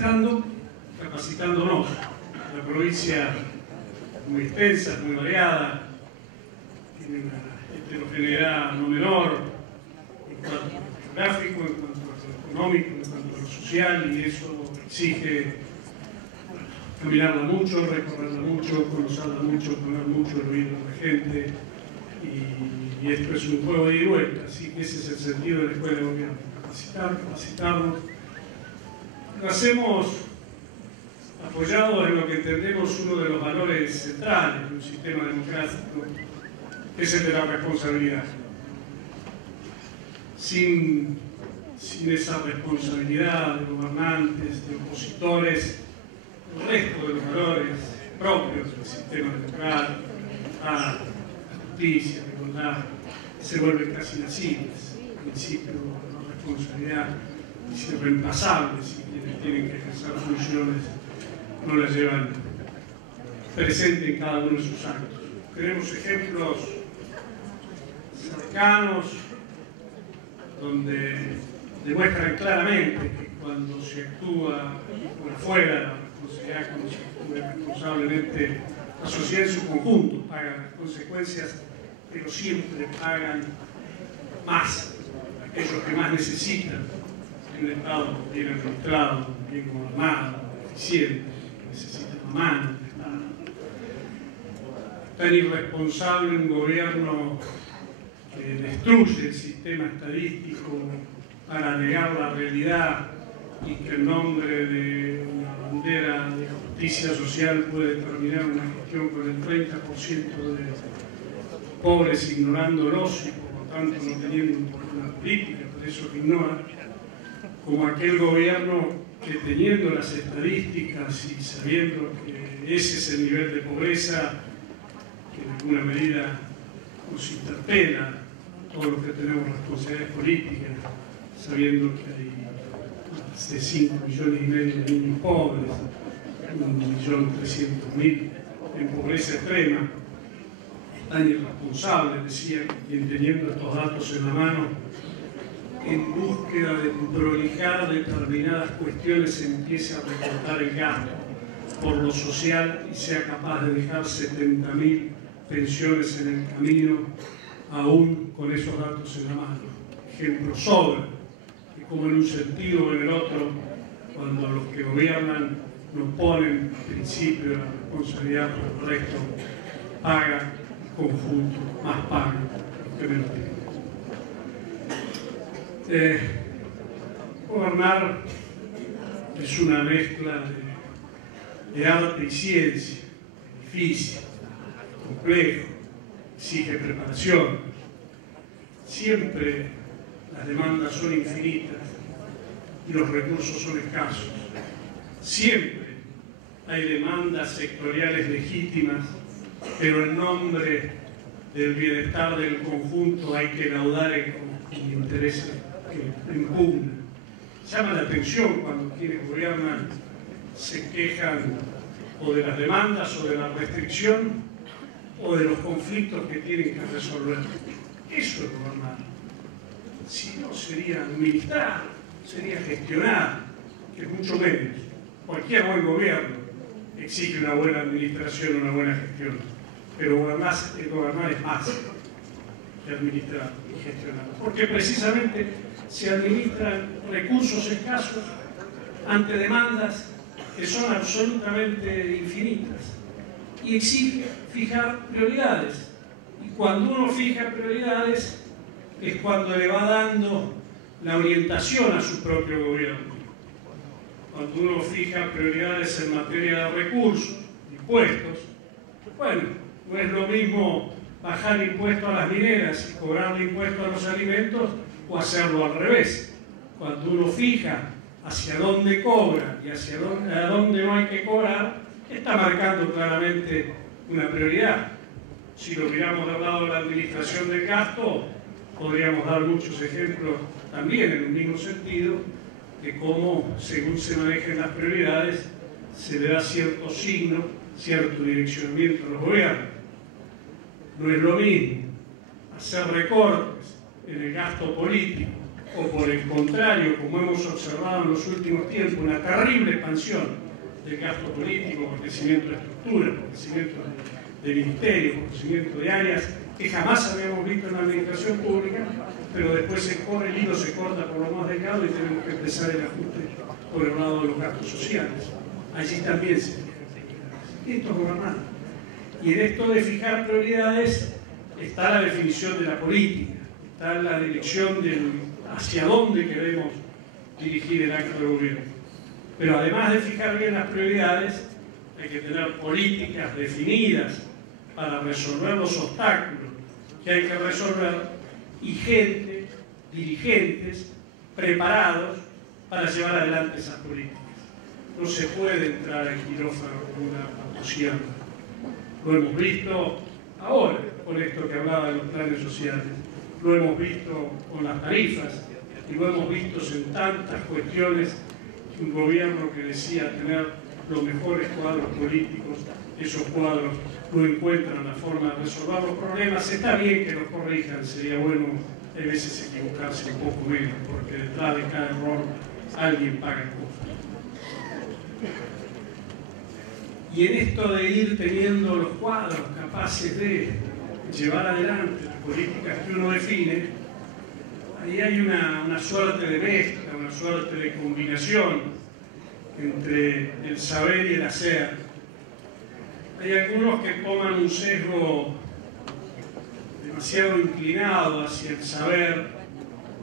capacitándonos. La provincia es muy extensa, muy variada, tiene una heterogeneidad no menor en cuanto a lo geográfico, en cuanto a lo económico, en cuanto a lo social, y eso exige caminarla mucho, recorrerla mucho, conocerla mucho, poner mucho el oído de la gente, y esto es un juego de ida y vuelta, así que ese es el sentido de la Escuela de Gobierno, capacitarnos. Lo hacemos apoyado en lo que entendemos uno de los valores centrales de un sistema democrático, que es el de la responsabilidad. Sin esa responsabilidad de gobernantes, de opositores, el resto de los valores propios del sistema democrático, la justicia, la igualdad, se vuelven casi inasibles. El principio de la responsabilidad es irreemplazable si quienes tienen que ejercer funciones no las llevan presente en cada uno de sus actos. Tenemos ejemplos cercanos donde demuestran claramente que cuando se actúa por afuera de la responsabilidad, cuando se actúa responsablemente, la sociedad en su conjunto paga las consecuencias, pero siempre pagan más aquellos que más necesitan de un Estado bien administrado, bien gobernado, eficiente, que necesita una mano del Estado. Tan irresponsable un gobierno que destruye el sistema estadístico para negar la realidad y que en nombre de una bandera de justicia social puede terminar una gestión con el 30% de pobres ignorándolos y por lo tanto no teniendo una política, por eso que ignora, como aquel gobierno que teniendo las estadísticas y sabiendo que ese es el nivel de pobreza que en alguna medida nos interpela todos los que tenemos responsabilidades políticas, sabiendo que hay más de 5,5 millones de niños pobres, 1.300.000 en pobreza extrema, tan irresponsable, decía, y teniendo estos datos en la mano, en búsqueda de prolijar determinadas cuestiones, se empiece a recortar el gasto por lo social y sea capaz de dejar 70.000 pensiones en el camino, aún con esos datos en la mano. Ejemplos sobran, y como en un sentido o en el otro, cuando los que gobiernan nos ponen el principio de la responsabilidad por el resto, paga el conjunto, más paga los que menos tienen. Gobernar es una mezcla de arte y ciencia, difícil, complejo, exige preparación. Siempre las demandas son infinitas y los recursos son escasos. Siempre hay demandas sectoriales legítimas, pero en nombre del bienestar del conjunto hay que laudar en intereses que impugnan. Llama la atención cuando quienes gobiernan se quejan o de las demandas o de la restricción o de los conflictos que tienen que resolver. Eso es gobernar. Si no, sería administrar, sería gestionar, que es mucho menos. Cualquier buen gobierno exige una buena administración, una buena gestión, pero gobernar es más que administrar y gestionar, porque precisamente se administran recursos escasos ante demandas que son absolutamente infinitas y exige fijar prioridades, y cuando uno fija prioridades es cuando le va dando la orientación a su propio gobierno. Cuando uno fija prioridades en materia de recursos, impuestos, bueno, no es lo mismo bajar impuestos a las mineras y cobrarle impuestos a los alimentos o hacerlo al revés. Cuando uno fija hacia dónde cobra y hacia dónde no hay que cobrar, está marcando claramente una prioridad. Si lo miramos del lado de la administración del gasto, podríamos dar muchos ejemplos también en el mismo sentido de cómo, según se manejen las prioridades, se le da cierto signo, cierto direccionamiento a los gobiernos. No es lo mismo hacer recortes en el gasto político o por el contrario, como hemos observado en los últimos tiempos, una terrible expansión del gasto político por crecimiento de estructuras, por crecimiento de ministerios, por crecimiento de áreas que jamás habíamos visto en la administración pública, pero después el hilo se corta por lo más delgado y tenemos que empezar el ajuste por el lado de los gastos sociales. Allí también se fijan prioridades. Y esto es gobernar. Y en esto de fijar prioridades está la definición de la política, está la dirección hacia dónde queremos dirigir el acto de gobierno. Pero además de fijar bien las prioridades, hay que tener políticas definidas para resolver los obstáculos que hay que resolver y gente, dirigentes, preparados para llevar adelante esas políticas. No se puede entrar al quirófano con una patosidad. Lo hemos visto ahora con esto que hablaba de los planes sociales, lo hemos visto con las tarifas y lo hemos visto en tantas cuestiones que un gobierno que decía tener los mejores cuadros políticos, esos cuadros no encuentran la forma de resolver los problemas. Está bien que los corrijan, sería bueno a veces equivocarse un poco menos, porque detrás de cada error alguien paga el costo. Y en esto de ir teniendo los cuadros capaces de llevar adelante las políticas que uno define, ahí hay una suerte de mezcla, una suerte de combinación entre el saber y el hacer. Hay algunos que toman un sesgo demasiado inclinado hacia el saber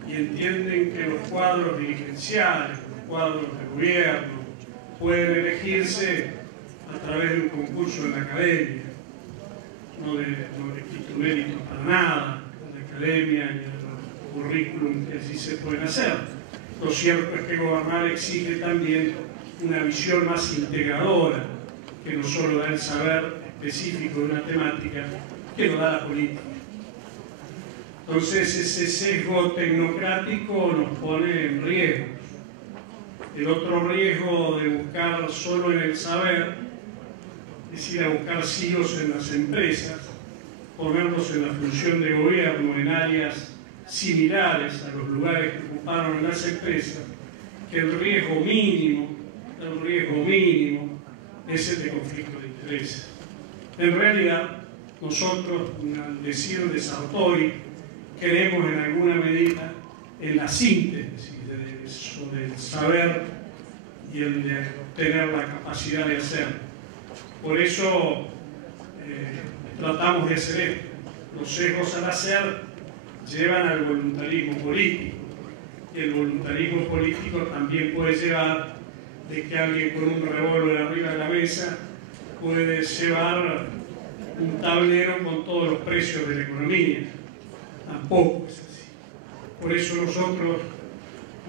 y entienden que los cuadros dirigenciales, los cuadros de gobierno, pueden elegirse a través de un concurso en la academia. No le quito mérito para nada a la academia y a los currículum que así se pueden hacer. Lo cierto es que gobernar exige también una visión más integradora, que no solo da el saber específico de una temática, que lo da la política. Entonces ese sesgo tecnocrático nos pone en riesgo. El otro riesgo de buscar solo en el saber es ir a buscar CEOs en las empresas, ponerlos en la función de gobierno en áreas similares a los lugares que ocuparon en las empresas, que el riesgo mínimo es el de conflicto de intereses. En realidad, nosotros, al decir de Sartori, creemos en alguna medida en la síntesis de eso, del saber y el de tener la capacidad de hacer. Por eso tratamos de hacer esto. Los sesgos al hacer llevan al voluntarismo político. Y el voluntarismo político también puede llevar de que alguien con un revólver arriba de la mesa puede llevar un tablero con todos los precios de la economía. Tampoco es así. Por eso nosotros,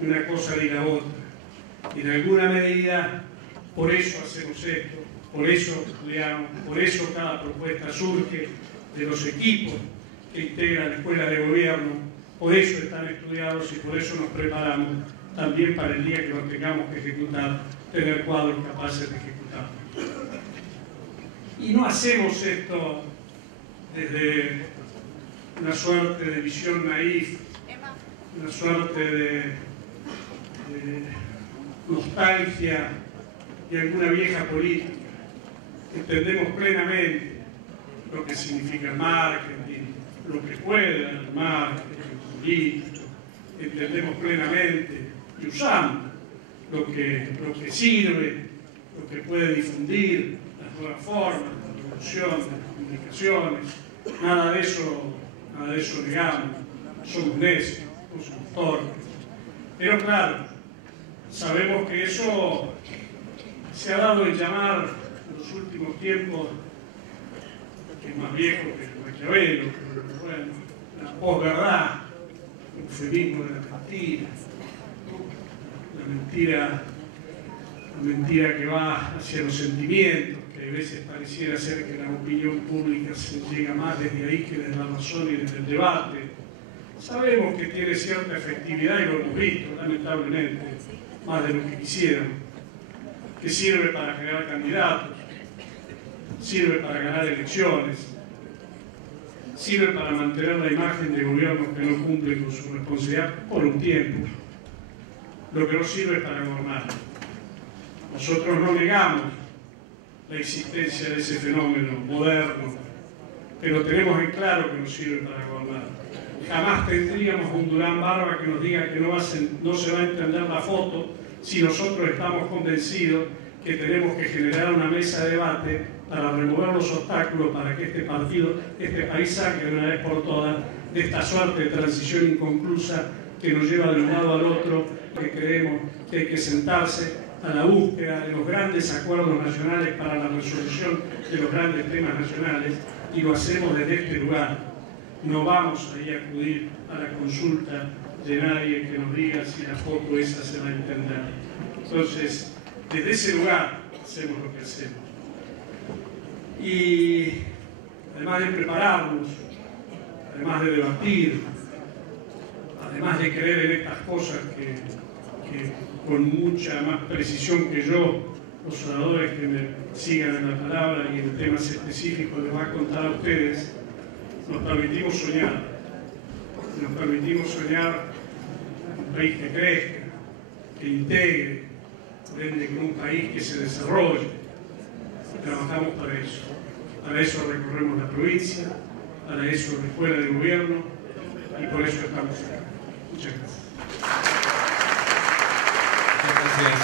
una cosa y la otra. Y en alguna medida, por eso hacemos esto, por eso estudiamos, por eso cada propuesta surge de los equipos que integran la escuela de gobierno, por eso están estudiados y por eso nos preparamos también para el día que lo tengamos que ejecutar, tener cuadros capaces de ejecutar. Y no hacemos esto desde una suerte de visión naif, una suerte de nostalgia de alguna vieja política. Entendemos plenamente lo que significa el marketing, lo que puede dar el marketing político, entendemos plenamente y usamos lo que sirve, lo que puede difundir, las nuevas formas, la revolución, las comunicaciones, nada de eso negamos, somos necios, no somos torpes. Pero claro, sabemos que eso se ha dado en llamar en los últimos tiempos, que es más viejo que Maquiavelo, pero bueno, la posverdad, el eufemismo de la mentira que va hacia los sentimientos, que a veces pareciera ser que la opinión pública se llega más desde ahí que desde la razón y desde el debate. Sabemos que tiene cierta efectividad y lo hemos visto, lamentablemente, más de lo que quisiéramos, que sirve para generar candidatos, sirve para ganar elecciones, sirve para mantener la imagen de gobiernos que no cumplen con su responsabilidad por un tiempo. Lo que no sirve es para gobernar. Nosotros no negamos la existencia de ese fenómeno moderno, pero tenemos en claro que no sirve para gobernar. Jamás tendríamos un Durán Barba que nos diga que no se va a entender la foto si nosotros estamos convencidos que tenemos que generar una mesa de debate para remover los obstáculos para que este país saque de una vez por todas de esta suerte de transición inconclusa que nos lleva de un lado al otro, que creemos que hay que sentarse a la búsqueda de los grandes acuerdos nacionales para la resolución de los grandes temas nacionales, y lo hacemos desde este lugar. No vamos a ir a acudir a la consulta de nadie que nos diga si la foto esa se va a entender. Entonces, desde ese lugar hacemos lo que hacemos. Y además de prepararnos, además de debatir, además de creer en estas cosas que con mucha más precisión que yo, los oradores que me sigan en la palabra y en temas específicos les va a contar a ustedes, nos permitimos soñar. Nos permitimos soñar un país que crezca, que integre, por ende, con un país que se desarrolle. Trabajamos para eso. Para eso recorremos la provincia, para eso la escuela de gobierno, y por eso estamos acá. Muchas gracias. Muchas gracias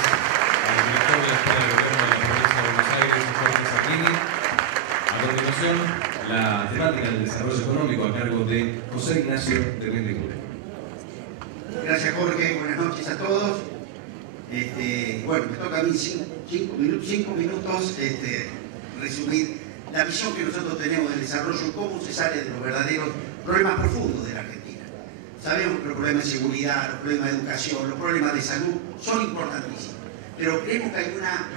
al director de la Escuela de Gobierno de la Provincia de Buenos Aires, Jorge Sacchini. A continuación, la temática del desarrollo económico a cargo de José Ignacio de Mendiguren. Gracias, Jorge. Buenas noches a todos. Bueno, me toca a mí 5 minutos resumir la visión que nosotros tenemos del desarrollo, cómo se sale de los verdaderos problemas profundos de la Argentina. Sabemos que los problemas de seguridad, los problemas de educación, los problemas de salud son importantísimos, pero creemos que hay una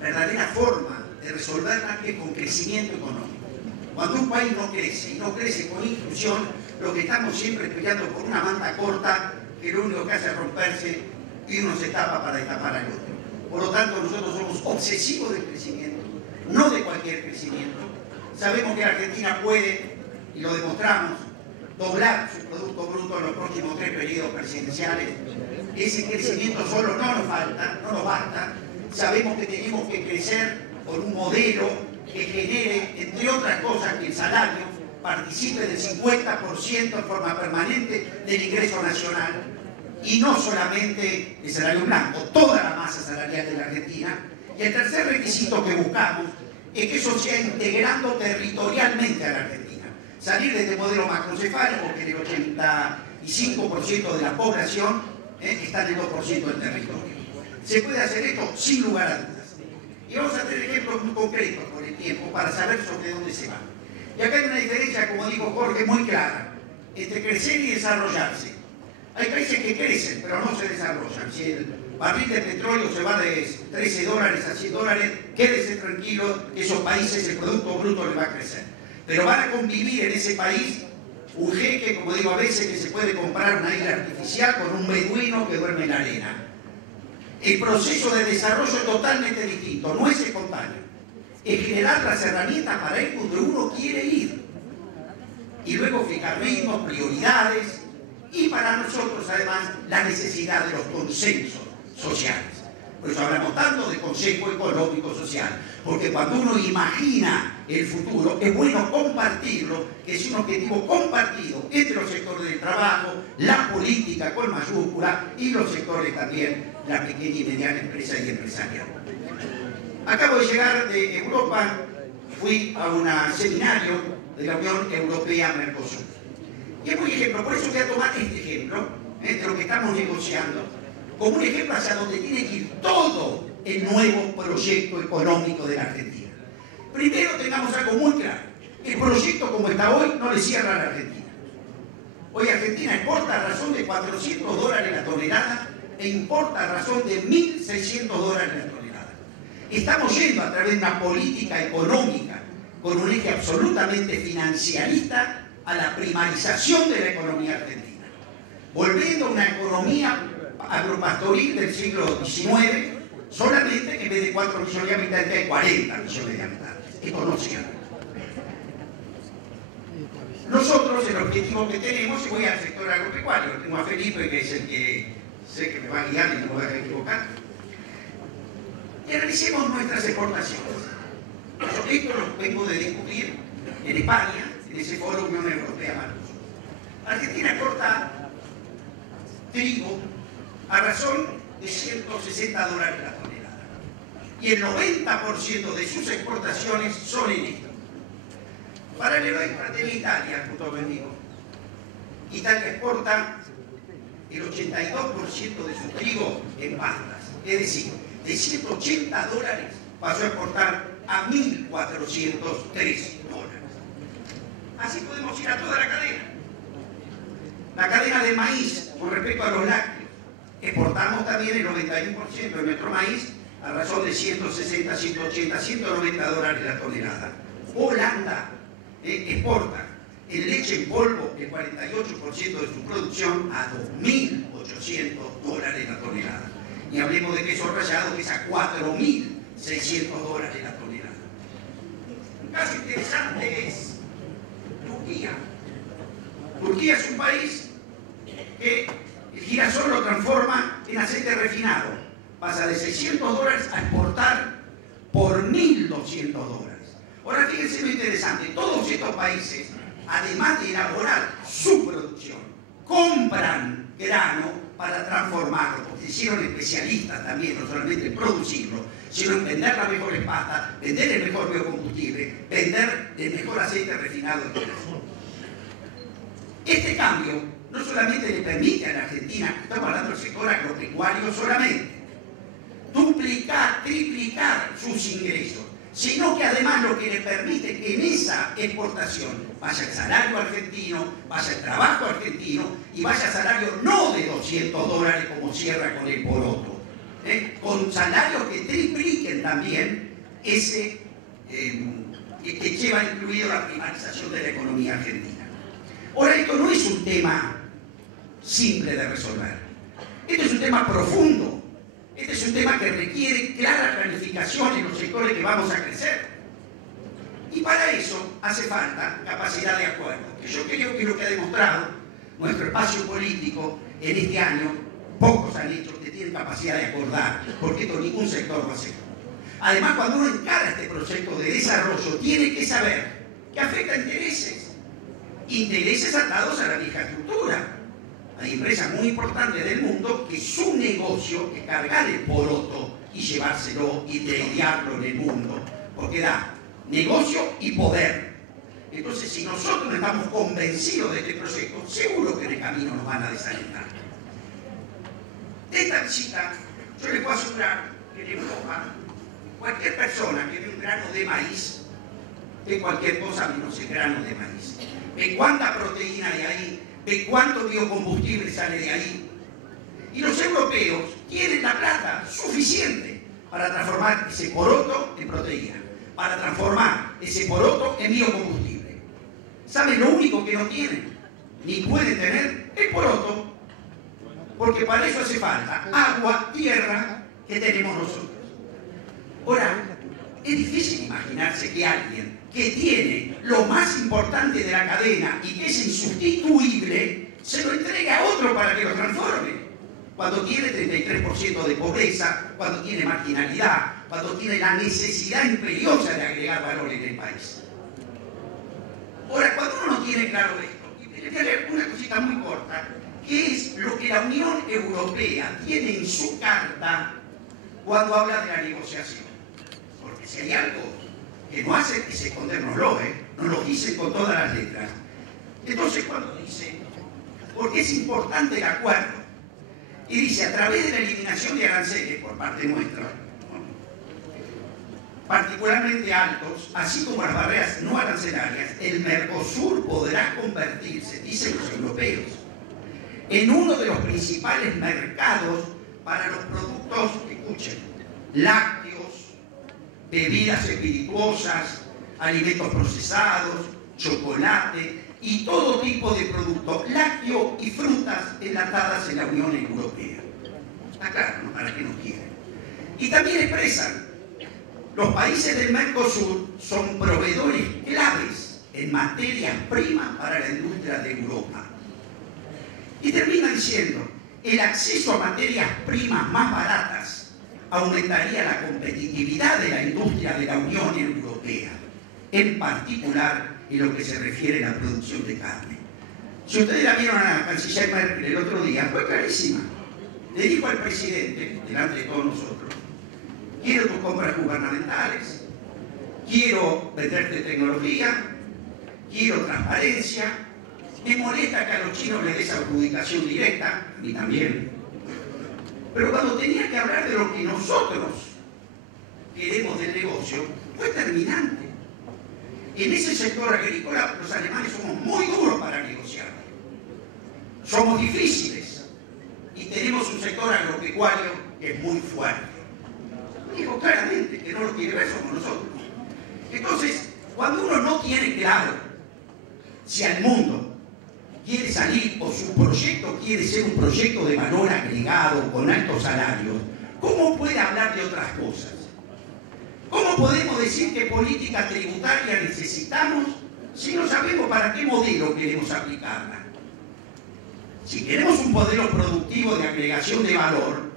verdadera forma de resolverla que es con crecimiento económico. Cuando un país no crece, y no crece con inclusión, lo que estamos siempre peleando por una manta corta que lo único que hace es romperse y uno se tapa para destapar al otro. Por lo tanto, nosotros somos obsesivos del crecimiento, no de cualquier crecimiento. Sabemos que la Argentina puede, y lo demostramos, doblar su Producto Bruto en los próximos 3 periodos presidenciales. Ese crecimiento solo no nos falta, no nos basta. Sabemos que tenemos que crecer por un modelo que genere, entre otras cosas, que el salario participe del 50% en forma permanente del ingreso nacional, y no solamente el salario blanco, toda la masa salarial de la Argentina. Y el tercer requisito que buscamos es que eso sea integrando territorialmente a la Argentina. Salir de este modelo macrocefálico, que el 85% de la población está en el 2% del territorio. Se puede hacer esto sin lugar a dudas. Y vamos a tener ejemplos muy concretos por el tiempo para saber sobre dónde se va. Y acá hay una diferencia, como dijo Jorge, muy clara entre crecer y desarrollarse. Hay países que crecen, pero no se desarrollan. Si el barril de petróleo se va de $13 a $100, quédese tranquilo, esos países el Producto Bruto les va a crecer. Pero van a convivir en ese país un jeque, como digo a veces, que se puede comprar una isla artificial con un beduino que duerme en la arena. El proceso de desarrollo es totalmente distinto, no es espontáneo. Es generar las herramientas para ir donde uno quiere ir. Y luego fijar ritmos, prioridades, y para nosotros además la necesidad de los consensos sociales. Por eso hablamos tanto de consejo económico social, porque cuando uno imagina el futuro es bueno compartirlo, que es un objetivo compartido entre los sectores del trabajo, la política con mayúscula y los sectores también, la pequeña y mediana empresa y empresarial. Acabo de llegar de Europa, fui a un seminario de la Unión Europea-Mercosur. Y es un ejemplo, por eso voy a tomar este ejemplo, de lo que estamos negociando, como un ejemplo hacia donde tiene que ir todo el nuevo proyecto económico de la Argentina. Primero tengamos algo muy claro. El proyecto como está hoy no le cierra a la Argentina. Hoy Argentina exporta a razón de $400 la tonelada e importa a razón de $1.600 la tonelada. Estamos yendo a través de una política económica con un eje absolutamente financiarista a la primarización de la economía argentina, volviendo a una economía agropastoril del siglo XIX, solamente que en vez de 4 millones de habitantes hay 40 millones de habitantes. Esto no cierra. Nosotros, el objetivo que tenemos, y voy al sector agropecuario, tengo a Felipe, que es el que sé que me va a guiar y no me voy a equivocar, y analicemos nuestras exportaciones. Esto lo vengo de discutir en España, en ese foro Unión Europea-Marcos. Argentina exporta trigo a razón de $160 la tonelada. Y el 90% de sus exportaciones son en esto. Paralelo a esto tiene Italia, junto conmigo. Italia exporta el 82% de su trigo en pastas. Es decir, de $180 pasó a exportar a $1.403. Así podemos ir a toda la cadena. La cadena de maíz, con respecto a los lácteos, exportamos también el 91% de nuestro maíz a razón de $160, $180, $190 la tonelada. Holanda exporta en leche en polvo el 48% de su producción a $2.800 la tonelada. Y hablemos de queso rallado, que es a $4.600 la tonelada. Un caso interesante es Turquía. Turquía es un país que el girasol lo transforma en aceite refinado. Pasa de $600 a exportar por $1.200. Ahora fíjense lo interesante, todos estos países, además de elaborar su producción, compran grano para transformarlo, porque se hicieron especialistas también, no solamente en producirlo, sino en vender las mejores pastas, vender el mejor biocombustible, vender el mejor aceite refinado de girasol. Este cambio no solamente le permite a la Argentina, estamos hablando del sector agropecuario solamente, duplicar, triplicar sus ingresos, sino que además lo que le permite que en esa exportación vaya el salario argentino, vaya el trabajo argentino y vaya salario no de $200 como cierra con el poroto, con salarios que tripliquen también ese que lleva incluido la primarización de la economía argentina. Ahora, esto no es un tema simple de resolver. Esto es un tema profundo. Este es un tema que requiere clara planificación en los sectores que vamos a crecer. Y para eso hace falta capacidad de acuerdo, que yo creo que es lo que ha demostrado nuestro espacio político en este año. Pocos han hecho que tienen capacidad de acordar, porque esto ningún sector lo hace. Además, cuando uno encara este proyecto de desarrollo, tiene que saber que afecta intereses atados a la vieja estructura. Hay empresas muy importantes del mundo que su negocio es cargar el poroto y llevárselo y tradearlo en el mundo, porque da negocio y poder. Entonces, si nosotros no estamos convencidos de este proyecto, seguro que en el camino nos van a desalentar. De esta visita, yo les puedo asegurar que en Europa, cualquier persona que ve un grano de maíz, ve cualquier cosa menos el grano de maíz. Ve cuánta proteína hay ahí, de cuánto biocombustible sale de ahí. Y los europeos tienen la plata suficiente para transformar ese poroto en proteína, para transformar ese poroto en biocombustible. ¿Saben lo único que no tienen, ni pueden tener? El poroto, porque para eso hace falta agua, tierra, que tenemos nosotros. Ahora, es difícil imaginarse que alguien que tiene lo más importante de la cadena y que es insustituible, se lo entregue a otro para que lo transforme. Cuando tiene 33% de pobreza, cuando tiene marginalidad, cuando tiene la necesidad imperiosa de agregar valor en el país. Ahora, cuando uno no tiene claro esto, y les voy a leer una cosita muy corta, que es lo que la Unión Europea tiene en su carta cuando habla de la negociación. Porque si hay algo que no hace es escondérnoslo, nos lo dicen con todas las letras. Entonces, cuando dice, porque es importante el acuerdo, y dice, a través de la eliminación de aranceles por parte nuestra, particularmente altos, así como las barreras no arancelarias, el Mercosur podrá convertirse, dicen los europeos, en uno de los principales mercados para los productos, escuchen, lácteos, bebidas espirituosas, alimentos procesados, chocolate y todo tipo de productos lácteos y frutas enlatadas en la Unión Europea. Está claro, ¿no? ¿Para qué nos quieren? Y también expresan, los países del Mercosur son proveedores claves en materias primas para la industria de Europa. Y termina diciendo, el acceso a materias primas más baratas aumentaría la competitividad de la industria de la Unión Europea, en particular en lo que se refiere a la producción de carne. Si ustedes la vieron a la canciller Merkel el otro día, fue clarísima. Le dijo al presidente, delante de todos nosotros, quiero tus compras gubernamentales, quiero venderte tecnología, quiero transparencia, me molesta que a los chinos les des adjudicación directa, a mí también. Pero cuando tenía que hablar de lo que nosotros queremos del negocio, fue terminante. En ese sector agrícola, los alemanes somos muy duros para negociar. Somos difíciles. Y tenemos un sector agropecuario que es muy fuerte. Digo claramente que no lo quiere ver, somos nosotros. Entonces, cuando uno no tiene claro si al mundo quiere salir o su proyecto quiere ser un proyecto de valor agregado con altos salarios, ¿cómo puede hablar de otras cosas? ¿Cómo podemos decir qué política tributaria necesitamos si no sabemos para qué modelo queremos aplicarla? Si queremos un modelo productivo de agregación de valor,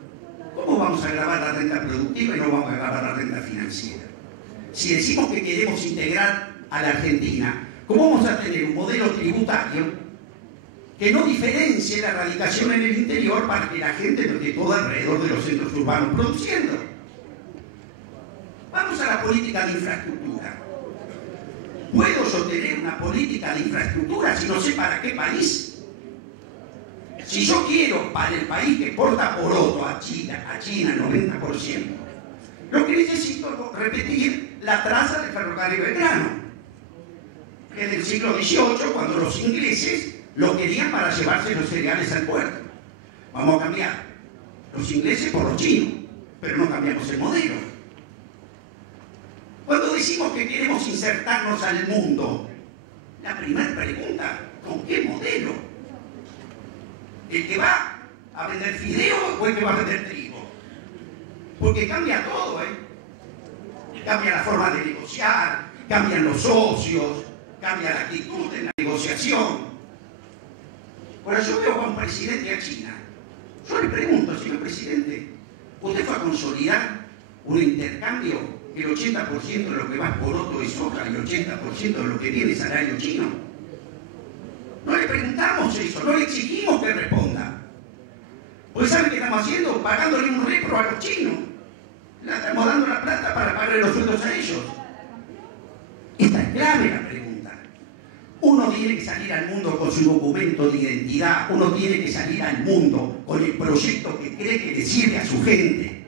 ¿cómo vamos a gravar la renta productiva y no vamos a gravar la renta financiera? Si decimos que queremos integrar a la Argentina, ¿cómo vamos a tener un modelo tributario que no diferencie la radicación en el interior para que la gente no esté todo alrededor de los centros urbanos produciendo? Vamos a la política de infraestructura. ¿Puedo sostener una política de infraestructura si no sé para qué país? Si yo quiero para el país que exporta poroto a China 90%, lo que necesito es repetir la traza del ferrocarril Belgrano, que es del siglo XVIII, cuando los ingleses lo querían para llevarse los cereales al puerto. Vamos a cambiar los ingleses por los chinos, pero no cambiamos el modelo. Cuando decimos que queremos insertarnos al mundo, la primera pregunta, ¿con qué modelo? ¿El que va a vender fideo o el que va a vender trigo? Porque cambia todo, Cambia la forma de negociar, cambian los socios, cambia la actitud en la negociación. Ahora yo veo a un presidente a China. Yo le pregunto, señor presidente, ¿usted fue a consolidar un intercambio que el 80% de lo que va por otro es soja y el 80% de lo que viene es salario chino? No le preguntamos eso, no le exigimos que responda. Pues ¿sabe qué estamos haciendo? Pagándole un repro a los chinos. Le estamos dando la plata para pagarle los sueldos a ellos. Esta es clave la pregunta. Uno tiene que salir al mundo con su documento de identidad, uno tiene que salir al mundo con el proyecto que cree que le sirve a su gente.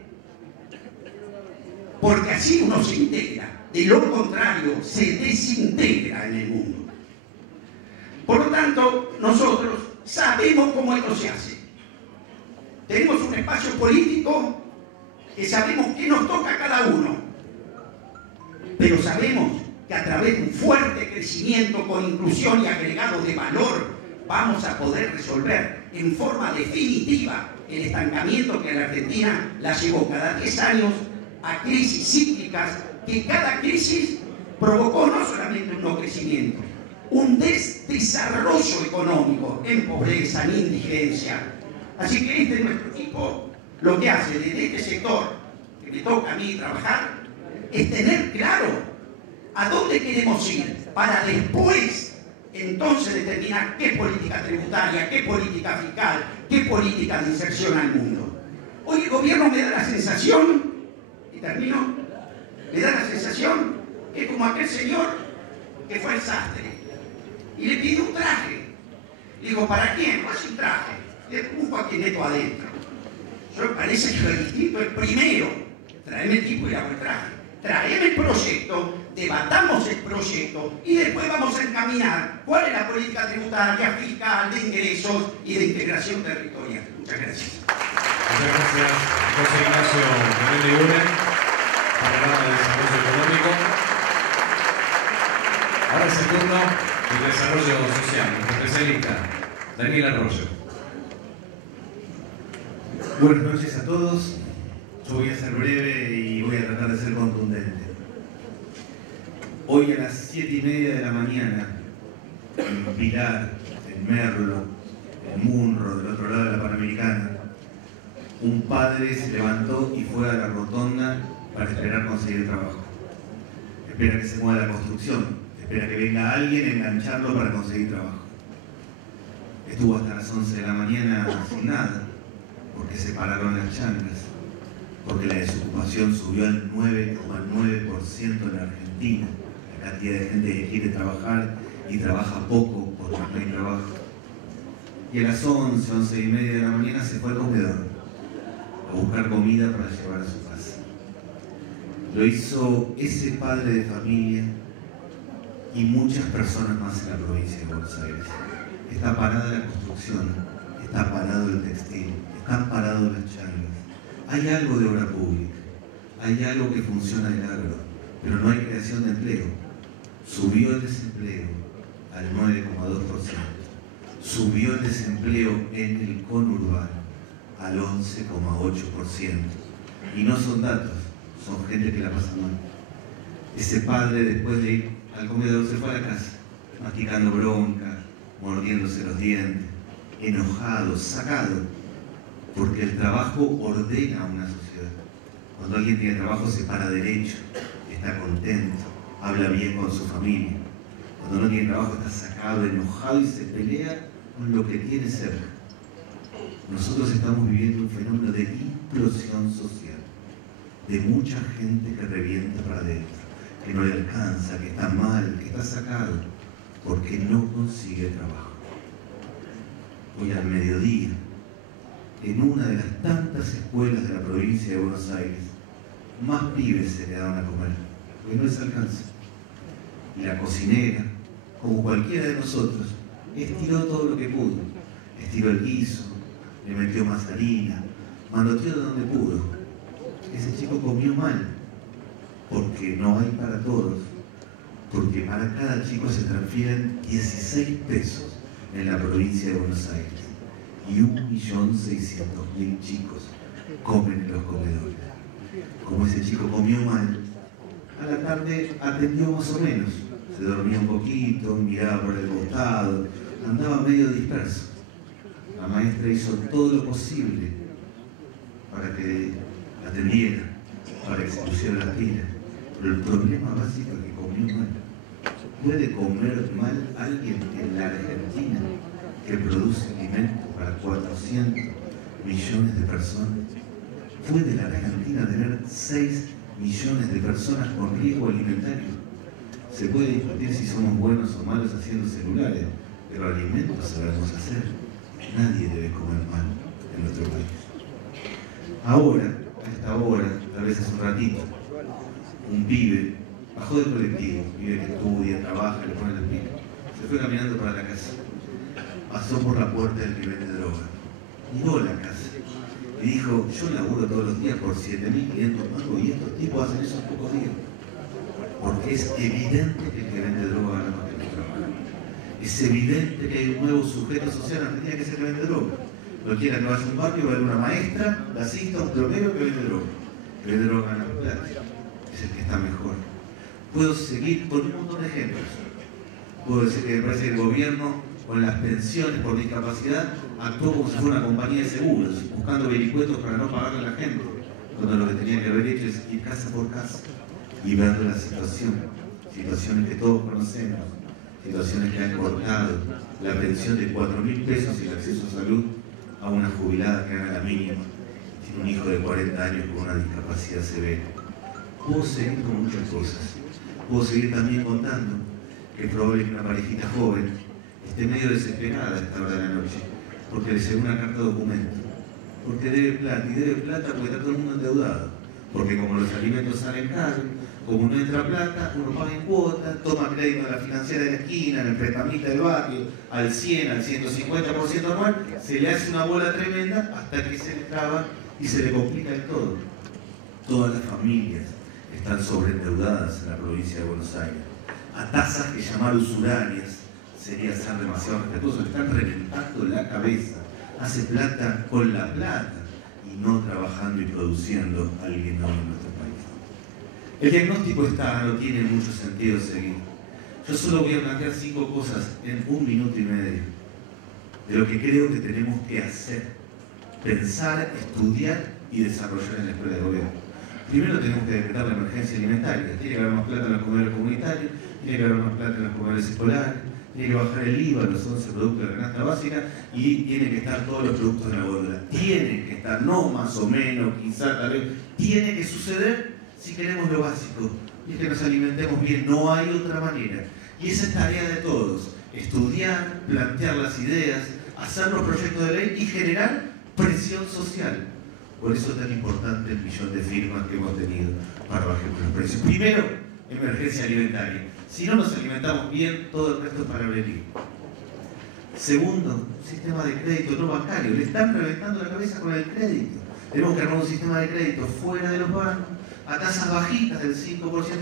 Porque así uno se integra, de lo contrario se desintegra en el mundo. Por lo tanto, nosotros sabemos cómo esto se hace. Tenemos un espacio político que sabemos qué nos toca a cada uno, pero sabemos que a través de un fuerte crecimiento con inclusión y agregado de valor vamos a poder resolver en forma definitiva el estancamiento que en la Argentina la llevó cada 10 años a crisis cíclicas que cada crisis provocó no solamente un no crecimiento, un desarrollo económico en pobreza, en indigencia. Así que este es nuestro equipo. Lo que hace desde este sector, que me toca a mí trabajar, es tener claro a dónde queremos ir para después entonces determinar qué política tributaria, qué política fiscal, qué política de inserción al mundo. Hoy el gobierno me da la sensación, y termino, me da la sensación que es como aquel señor que fue al sastre y le pide un traje. Le digo, ¿para quién? No es un traje. Le busco a quien meto adentro. Yo me parece que lo distinto es primero, traeme el tipo y hago el traje. Traeme el proyecto, debatamos el proyecto y después vamos a encaminar cuál es la política tributaria, fiscal, de ingresos y de integración territorial. Muchas gracias. Muchas gracias, José Ignacio Fernández Uren, Panorama de Desarrollo Económico. Ahora es el turno del desarrollo social, nuestro especialista, Daniel Arroyo. Buenas noches a todos. Yo voy a ser breve y voy a tratar de ser contundente. Hoy a las 7:30 de la mañana, en Pilar, en Merlo, en Munro, del otro lado de la Panamericana, un padre se levantó y fue a la rotonda para esperar conseguir trabajo. Espera que se mueva la construcción, espera que venga alguien a engancharlo para conseguir trabajo. Estuvo hasta las 11 de la mañana sin nada, porque se pararon las chanclas, porque la desocupación subió al 9,9% en la Argentina, la cantidad de gente que quiere trabajar y trabaja poco porque no hay trabajo. Y a las 11, 11:30 de la mañana se fue al comedor a buscar comida para llevar a su casa. Lo hizo ese padre de familia y muchas personas más en la provincia de Buenos Aires. Está parada la construcción, está parado el textil, están parados las chanclas. Hay algo de obra pública, hay algo que funciona el agro, pero no hay creación de empleo. Subió el desempleo al 9,2%. Subió el desempleo en el conurbano al 11,8%. Y no son datos, son gente que la pasa mal. Ese padre, después de ir al comedor, se fue a la casa, masticando bronca, mordiéndose los dientes, enojado, sacado, porque el trabajo ordena a una sociedad. Cuando alguien tiene trabajo se para derecho, está contento, habla bien con su familia. Cuando no tiene trabajo está sacado, enojado y se pelea con lo que tiene cerca. Nosotros estamos viviendo un fenómeno de implosión social, de mucha gente que revienta para adentro, que no le alcanza, que está mal, que está sacado, porque no consigue trabajo. Hoy al mediodía, en una de las tantas escuelas de la provincia de Buenos Aires, más pibes se le daban a comer, porque no les alcanza. Y la cocinera, como cualquiera de nosotros, estiró todo lo que pudo. Estiró el guiso, le metió más harina, manoteó de donde pudo. Ese chico comió mal, porque no hay para todos, porque para cada chico se transfieren 16 pesos en la provincia de Buenos Aires. Y 1.600.000 chicos comen en los comedores. Como ese chico comió mal, a la tarde atendió más o menos. Se dormía un poquito, miraba por el costado, andaba medio disperso. La maestra hizo todo lo posible para que atendiera, para que se pusiera la pila. Pero el problema básico es que comió mal. ¿Puede comer mal alguien en la Argentina que produce alimentos para 400 millones de personas? ¿Puede la Argentina tener 6 millones de personas con riesgo alimentario? Se puede discutir si somos buenos o malos haciendo celulares, pero alimentos sabemos hacer. Nadie debe comer mal en nuestro país. Ahora, a esta hora, tal vez hace un ratito, un pibe bajó del colectivo, pibe que estudia, trabaja, le pone la pila, se fue caminando para la casa, pasó por la puerta del que vende droga, miró la casa y dijo: yo laburo todos los días por 7.500 mangos y estos tipos hacen eso en pocos días. Porque es evidente que el que vende droga gana más que el que trabaja. Es evidente que hay un nuevo sujeto social en Argentina que es el que vende droga. No quiera que vaya a un barrio, va a haber una maestra, gasista, un plomero que vende droga. El que vende droga gana más plata. Es el que está mejor. Puedo seguir con un montón de ejemplos. Puedo decir que me parece que el gobierno, con las pensiones por discapacidad, actuó como si fuera una compañía de seguros, buscando vericuetos para no pagarle a la gente, cuando lo que tenía que haber hecho es ir casa por casa y ver la situación, situaciones que todos conocemos, situaciones que han cortado la pensión de 4.000 pesos y el acceso a salud a una jubilada que gana la mínima, tiene un hijo de 40 años con una discapacidad severa. Puedo seguir con muchas cosas. Puedo seguir también contando que es probable que una parejita joven esté medio desesperada a esta hora de la noche, porque le llegó una carta de documento, porque debe plata, y debe plata porque está todo el mundo endeudado, porque como los alimentos salen caros, como no entra plata, uno paga en cuota, toma crédito en la financiera de la esquina, en el prestamista del barrio, al 100, al 150% anual, se le hace una bola tremenda hasta que se le traba y se le complica el todo. Todas las familias están sobreendeudadas en la provincia de Buenos Aires, a tasas que llamar usurarias sería ser demasiado respetuoso. Le están reventando la cabeza, hace plata con la plata y no trabajando y produciendo alguien nuevo en nuestro país. El diagnóstico está, no tiene mucho sentido seguir. Yo solo voy a plantear 5 cosas en 1 minuto y medio de lo que creo que tenemos que hacer, pensar, estudiar y desarrollar en la escuela de gobierno. Primero tenemos que decretar la emergencia alimentaria. Tiene que haber más plata en los comedores comunitarios, tiene que haber más plata en los comedores escolares, tiene que bajar el IVA a los 11 productos de la canasta básica y tienen que estar todos los productos en la góndola. Tienen que estar, no más o menos, quizá, tal vez. Tiene que suceder si queremos lo básico, y es que nos alimentemos bien. No hay otra manera. Y esa es tarea de todos. Estudiar, plantear las ideas, hacer los proyectos de ley y generar presión social. Por eso es tan importante el 1.000.000 de firmas que hemos tenido para bajar los precios. Primero, emergencia alimentaria. Si no nos alimentamos bien, todo el resto es palabrería. Segundo, sistema de crédito no bancario. Le están reventando la cabeza con el crédito. Tenemos que armar un sistema de crédito fuera de los bancos, a tasas bajitas del 5%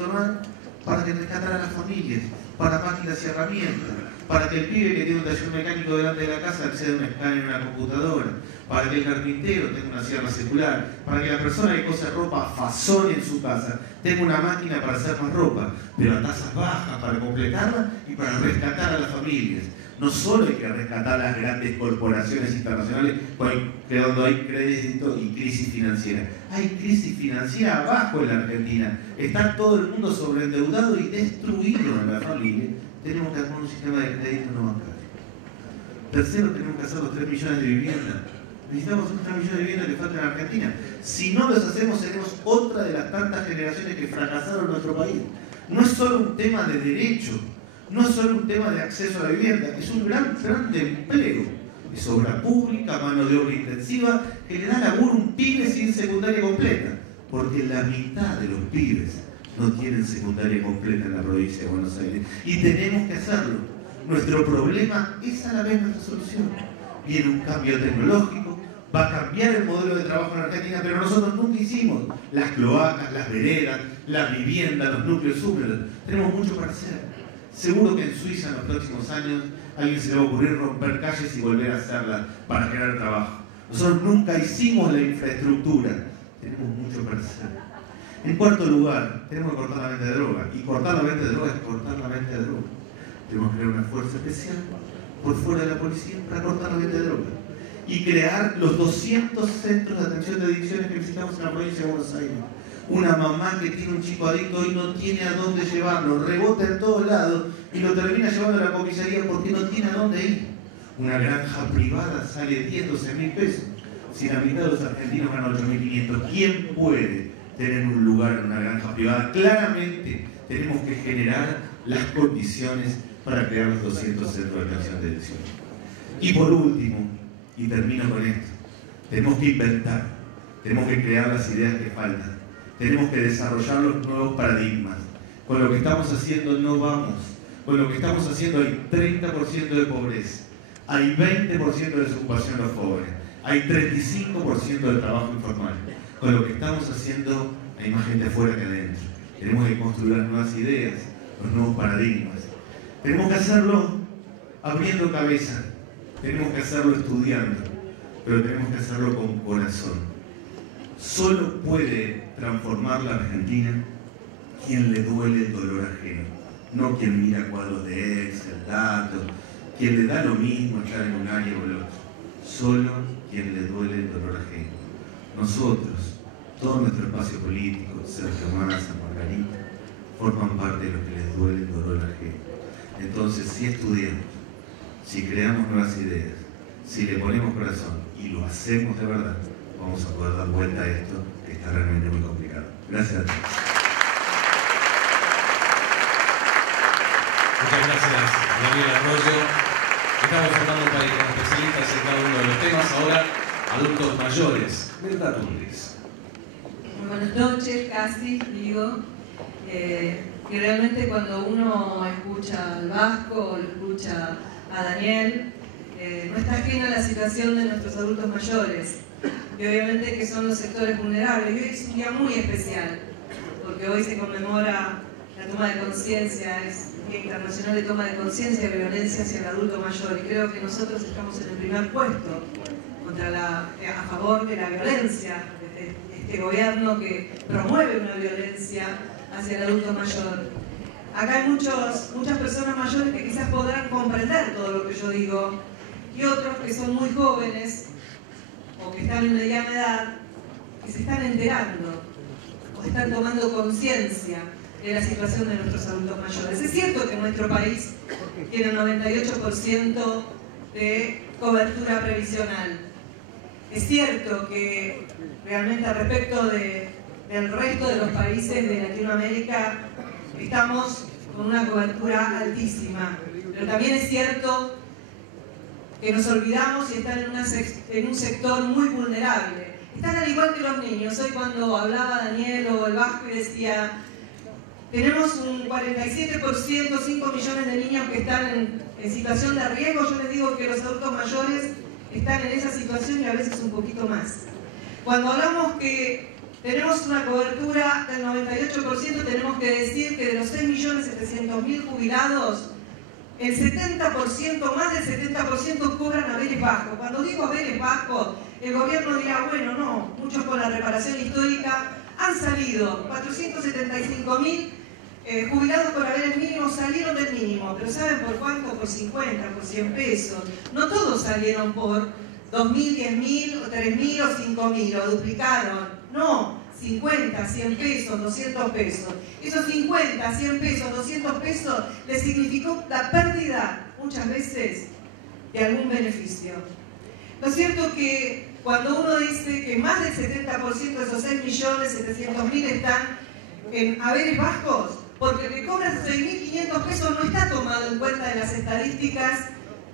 anual, para que rescatar a las familias, para máquinas y herramientas, para que el pibe que tiene un taller mecánico delante de la casa acceda a un escáner en una computadora, para que el carpintero tenga una sierra circular, para que la persona que cose ropa fasone en su casa tenga una máquina para hacer más ropa, pero a tasas bajas para completarla y para rescatar a las familias. No solo hay que rescatar a las grandes corporaciones internacionales cuando hay crédito y crisis financiera. Hay crisis financiera abajo en la Argentina. Está todo el mundo sobreendeudado y destruido en la familia. Tenemos que armar un sistema de crédito no bancario. Tercero, tenemos que hacer los 3 millones de viviendas. Necesitamos unos 3 millones de viviendas que faltan en Argentina. Si no los hacemos, seremos otra de las tantas generaciones que fracasaron en nuestro país. No es solo un tema de derecho, no es solo un tema de acceso a la vivienda, es un gran plan de empleo. Es obra pública, mano de obra intensiva, que le da laburo a un pibe sin secundaria completa. Porque la mitad de los pibes no tienen secundaria completa en la provincia de Buenos Aires. Y tenemos que hacerlo. Nuestro problema es a la vez nuestra solución. Viene un cambio tecnológico, va a cambiar el modelo de trabajo en Argentina, pero nosotros nunca hicimos las cloacas, las veredas, la vivienda, los núcleos húmedos. Tenemos mucho para hacer. Seguro que en Suiza en los próximos años a alguien se le va a ocurrir romper calles y volver a hacerlas para generar trabajo. Nosotros nunca hicimos la infraestructura. Tenemos mucho para hacer. En cuarto lugar, tenemos que cortar la venta de droga. Y cortar la venta de droga es cortar la venta de droga. Tenemos que crear una fuerza especial por fuera de la policía para cortar la venta de droga. Y crear los 200 centros de atención de adicciones que necesitamos en la provincia de Buenos Aires. Una mamá que tiene un chico adicto y no tiene a dónde llevarlo, rebota en todos lados y lo termina llevando a la comisaría porque no tiene a dónde ir. Una granja privada sale 10, 12 mil pesos. Si la mitad de los argentinos ganan 8.500, ¿quién puede tener un lugar en una granja privada? Claramente tenemos que generar las condiciones para crear los 200 centros de atención de adicciones. Y por último, y termino con esto, tenemos que inventar, tenemos que crear las ideas que faltan. Tenemos que desarrollar los nuevos paradigmas. Con lo que estamos haciendo no vamos. Con lo que estamos haciendo hay 30% de pobreza. Hay 20% de desocupación de los jóvenes. Hay 35% de trabajo informal. Con lo que estamos haciendo hay más gente afuera que adentro. Tenemos que construir las nuevas ideas, los nuevos paradigmas. Tenemos que hacerlo abriendo cabeza. Tenemos que hacerlo estudiando. Pero tenemos que hacerlo con corazón. Solo puede transformar la Argentina quien le duele el dolor ajeno, no quien mira cuadros de Excel, datos, quien le da lo mismo estar en un área o el otro. Solo quien le duele el dolor ajeno. Nosotros, todo nuestro espacio político, Sergio Massa, Margarita, forman parte de lo que les duele el dolor ajeno. Entonces, si estudiamos, si creamos nuevas ideas, si le ponemos corazón y lo hacemos de verdad, vamos a poder dar vuelta a esto que está realmente muy complicado. Gracias a todos. Muchas gracias, Daniel Arroyo. Estamos formando un país con especialistas en cada uno de los temas. Ahora, adultos mayores. Mirta Tundis. Buenas noches, casi, digo. Que realmente cuando uno escucha al Vasco o lo escucha a Daniel, no está ajena a la situación de nuestros adultos mayores. Y obviamente que son los sectores vulnerables. Y hoy es un día muy especial, porque hoy se conmemora la toma de conciencia, es el Día Internacional de Toma de Conciencia de Violencia hacia el Adulto Mayor. Y creo que nosotros estamos en el primer puesto a favor de la violencia, de este gobierno que promueve una violencia hacia el adulto mayor. Acá hay muchas personas mayores que quizás podrán comprender todo lo que yo digo, y otros que son muy jóvenes o que están en mediana edad, que se están enterando o están tomando conciencia de la situación de nuestros adultos mayores. Es cierto que nuestro país tiene un 98% de cobertura previsional. Es cierto que realmente respecto del resto de los países de Latinoamérica estamos con una cobertura altísima, pero también es cierto que nos olvidamos y están en un sector muy vulnerable. Están al igual que los niños. Hoy cuando hablaba Daniel o el Vasco y decía, tenemos un 47%, 5 millones de niños que están en situación de riesgo, yo les digo que los adultos mayores están en esa situación y a veces un poquito más. Cuando hablamos que tenemos una cobertura del 98%, tenemos que decir que de los 6.700.000 jubilados, el 70%, más del 70% cobran haberes bajos. Cuando digo haberes bajos, el gobierno dirá, bueno, no, muchos con la reparación histórica han salido, 475.000 jubilados con haberes mínimos salieron del mínimo, pero ¿saben por cuánto? Por 50, por 100 pesos. No todos salieron por 2.000, 10.000, 3.000 o 5.000, o duplicaron. No, 50, 100 pesos, 200 pesos. Esos 50, 100 pesos, 200 pesos les significó la pérdida, muchas veces, de algún beneficio. Lo cierto que cuando uno dice que más del 70% de esos 6.700.000 están en haberes bajos, porque el que cobra 6.500 pesos no está tomado en cuenta en las estadísticas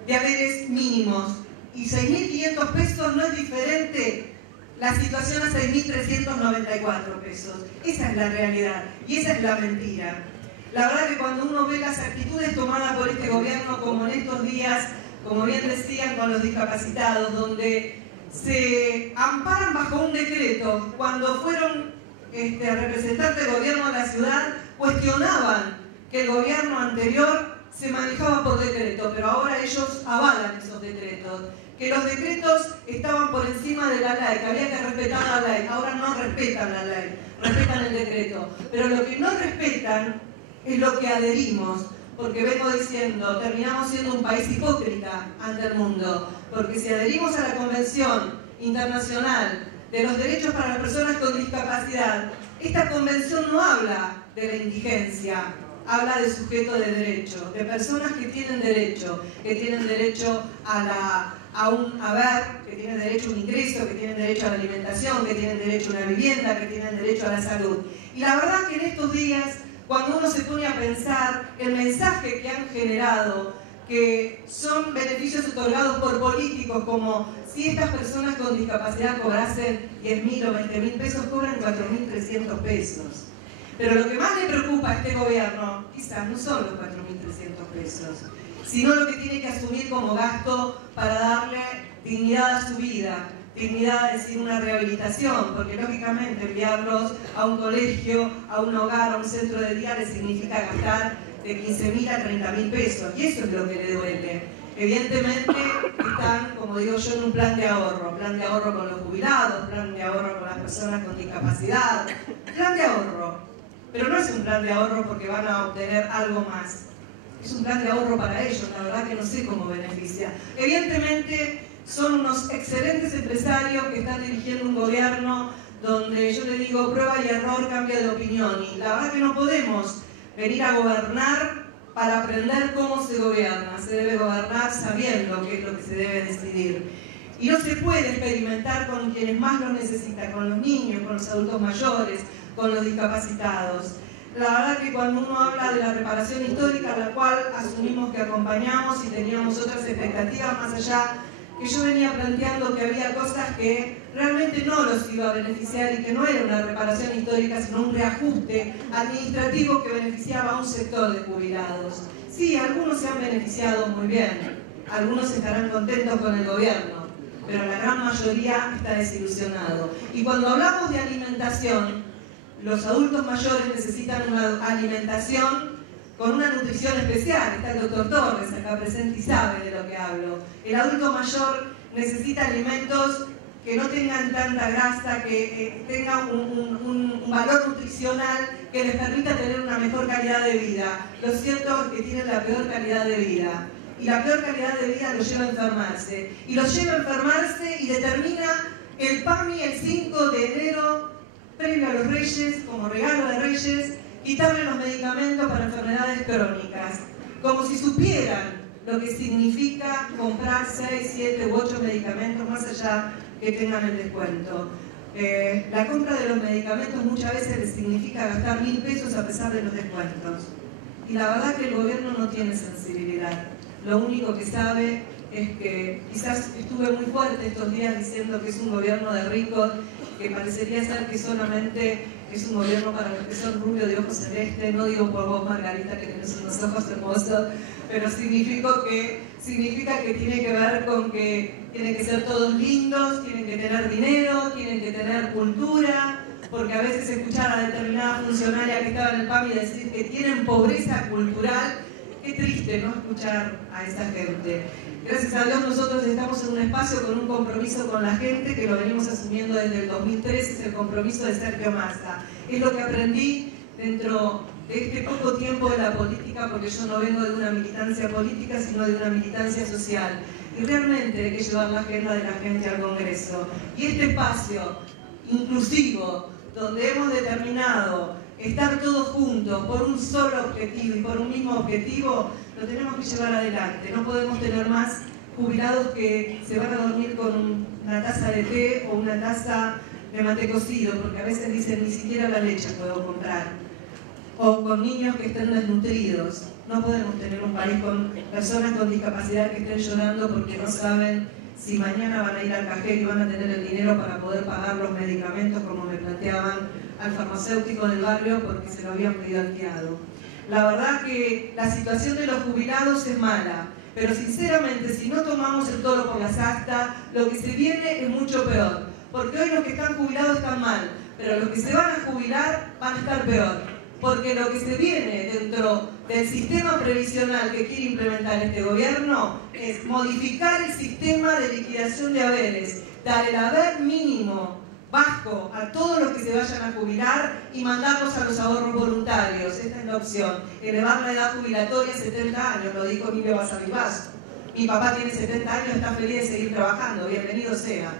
de haberes mínimos. Y 6.500 pesos no es diferente la situación a 6.394 pesos. Esa es la realidad y esa es la mentira. La verdad que cuando uno ve las actitudes tomadas por este gobierno, como en estos días, como bien decían, con los discapacitados, donde se amparan bajo un decreto, cuando fueron representantes del gobierno de la ciudad, cuestionaban que el gobierno anterior se manejaba por decreto, pero ahora ellos avalan esos decretos. Que los decretos estaban por encima de la ley, que había que respetar la ley. Ahora no respetan la ley, respetan el decreto. Pero lo que no respetan es lo que adherimos, porque vengo diciendo, terminamos siendo un país hipócrita ante el mundo, porque si adherimos a la Convención Internacional de los Derechos para las Personas con Discapacidad, esta convención no habla de la indigencia, habla de sujeto de derecho, de personas que tienen derecho a un haber, que tienen derecho a un ingreso, que tienen derecho a la alimentación, que tienen derecho a una vivienda, que tienen derecho a la salud. Y la verdad que en estos días, cuando uno se pone a pensar el mensaje que han generado, que son beneficios otorgados por políticos, como si estas personas con discapacidad cobrasen 10.000 o 20.000 pesos, cobran 4.300 pesos. Pero lo que más le preocupa a este gobierno, quizás no son los 4.300 pesos, sino lo que tiene que asumir como gasto para darle dignidad a su vida, dignidad, es decir, una rehabilitación, porque lógicamente enviarlos a un colegio, a un hogar, a un centro de día, les significa gastar de 15.000 a 30.000 pesos, y eso es lo que le duele. Evidentemente están, como digo yo, en un plan de ahorro con los jubilados, plan de ahorro con las personas con discapacidad, plan de ahorro. Pero no es un plan de ahorro porque van a obtener algo más. Es un plan de ahorro para ellos, la verdad que no sé cómo beneficia. Evidentemente son unos excelentes empresarios que están dirigiendo un gobierno donde yo le digo prueba y error, cambio de opinión. Y la verdad que no podemos venir a gobernar para aprender cómo se gobierna. Se debe gobernar sabiendo qué es lo que se debe decidir. Y no se puede experimentar con quienes más lo necesitan, con los niños, con los adultos mayores, con los discapacitados. La verdad que cuando uno habla de la reparación histórica, a la cual asumimos que acompañamos y teníamos otras expectativas más allá, que yo venía planteando que había cosas que realmente no los iba a beneficiar y que no era una reparación histórica, sino un reajuste administrativo que beneficiaba a un sector de jubilados. Sí, algunos se han beneficiado muy bien, algunos estarán contentos con el gobierno, pero la gran mayoría está desilusionado. Y cuando hablamos de alimentación, los adultos mayores necesitan una alimentación con una nutrición especial. Está el doctor Torres acá presente y sabe de lo que hablo. El adulto mayor necesita alimentos que no tengan tanta grasa, que tengan un valor nutritivo nutricional que les permita tener una mejor calidad de vida. Lo cierto es que tienen la peor calidad de vida. Y la peor calidad de vida los lleva a enfermarse. Y los lleva a enfermarse y determina el PAMI el 5 de enero, previo a los Reyes, como regalo de Reyes, quitarle los medicamentos para enfermedades crónicas. Como si supieran lo que significa comprar 6, 7 u 8 medicamentos más allá que tengan el descuento. La compra de los medicamentos muchas veces les significa gastar 1.000 pesos a pesar de los descuentos. Y la verdad que el gobierno no tiene sensibilidad. Lo único que sabe es que quizás estuve muy fuerte estos días diciendo que es un gobierno de ricos, que parecería ser que solamente es un gobierno para los que son rubios de ojos celestes. No digo por vos, Margarita, que tenés unos ojos hermosos, pero significa que tiene que ver con que tienen que ser todos lindos, tienen que tener dinero, tienen que tener cultura, porque a veces escuchar a determinada funcionaria que estaba en el PAMI decir que tienen pobreza cultural, qué triste no escuchar a esa gente. Gracias a Dios nosotros estamos en un espacio con un compromiso con la gente que lo venimos asumiendo desde el 2013, es el compromiso de Sergio Massa. Es lo que aprendí dentro de este poco tiempo de la política, porque yo no vengo de una militancia política, sino de una militancia social. Y realmente hay que llevar la agenda de la gente al Congreso. Y este espacio inclusivo, donde hemos determinado estar todos juntos por un solo objetivo y por un mismo objetivo, lo tenemos que llevar adelante. No podemos tener más jubilados que se van a dormir con una taza de té o una taza de mate cocido, porque a veces dicen ni siquiera la leche puedo comprar. O con niños que estén desnutridos. No podemos tener un país con personas con discapacidad que estén llorando porque no saben si mañana van a ir al cajero y van a tener el dinero para poder pagar los medicamentos, como me planteaban al farmacéutico del barrio, porque se lo habían pedido alquilado. La verdad que la situación de los jubilados es mala, pero sinceramente si no tomamos el toro por las astas, lo que se viene es mucho peor. Porque hoy los que están jubilados están mal, pero los que se van a jubilar van a estar peor. Porque lo que se viene dentro del sistema previsional que quiere implementar este gobierno es modificar el sistema de liquidación de haberes, dar el haber mínimo bajo a todos los que se vayan a jubilar y mandarlos a los ahorros voluntarios. Esta es la opción. Elevar la edad jubilatoria a 70 años, lo dijo Emilio Basavilbaso. Mi papá tiene 70 años, está feliz de seguir trabajando, bienvenido sea.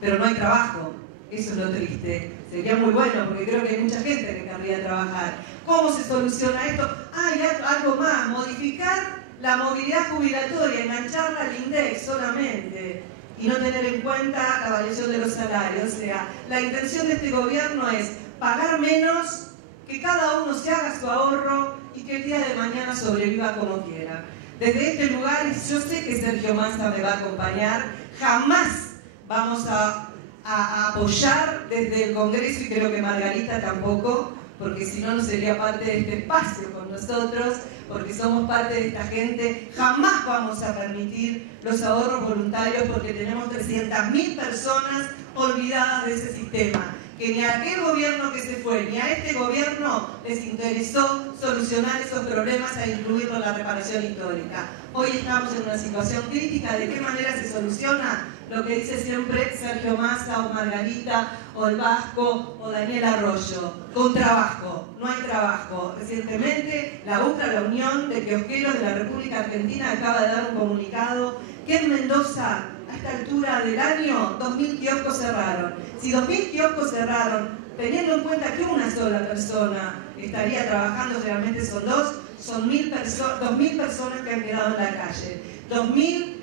Pero no hay trabajo, eso es lo triste. Sería muy bueno, porque creo que hay mucha gente que querría trabajar. ¿Cómo se soluciona esto? Hay algo más, modificar la movilidad jubilatoria, engancharla al INDEX solamente y no tener en cuenta la variación de los salarios. O sea, la intención de este gobierno es pagar menos, que cada uno se haga su ahorro y que el día de mañana sobreviva como quiera. Desde este lugar, yo sé que Sergio Massa me va a acompañar, jamás vamos a apoyar desde el Congreso, y creo que Margarita tampoco, porque si no, no sería parte de este espacio con nosotros, porque somos parte de esta gente. Jamás vamos a permitir los ahorros voluntarios porque tenemos 300.000 personas olvidadas de ese sistema, que ni a aquel gobierno que se fue, ni a este gobierno les interesó solucionar esos problemas e incluirlo en la reparación histórica. Hoy estamos en una situación crítica. ¿De qué manera se soluciona? Lo que dice siempre Sergio Massa o Margarita o el Vasco o Daniel Arroyo, con trabajo. No hay trabajo. Recientemente la UCRA, la Unión de Kiosqueros de la República Argentina, acaba de dar un comunicado que en Mendoza, a esta altura del año, 2.000 kioscos cerraron. Si 2.000 kioscos cerraron, teniendo en cuenta que una sola persona estaría trabajando, realmente son dos, son 2.000 personas que han quedado en la calle. 2.000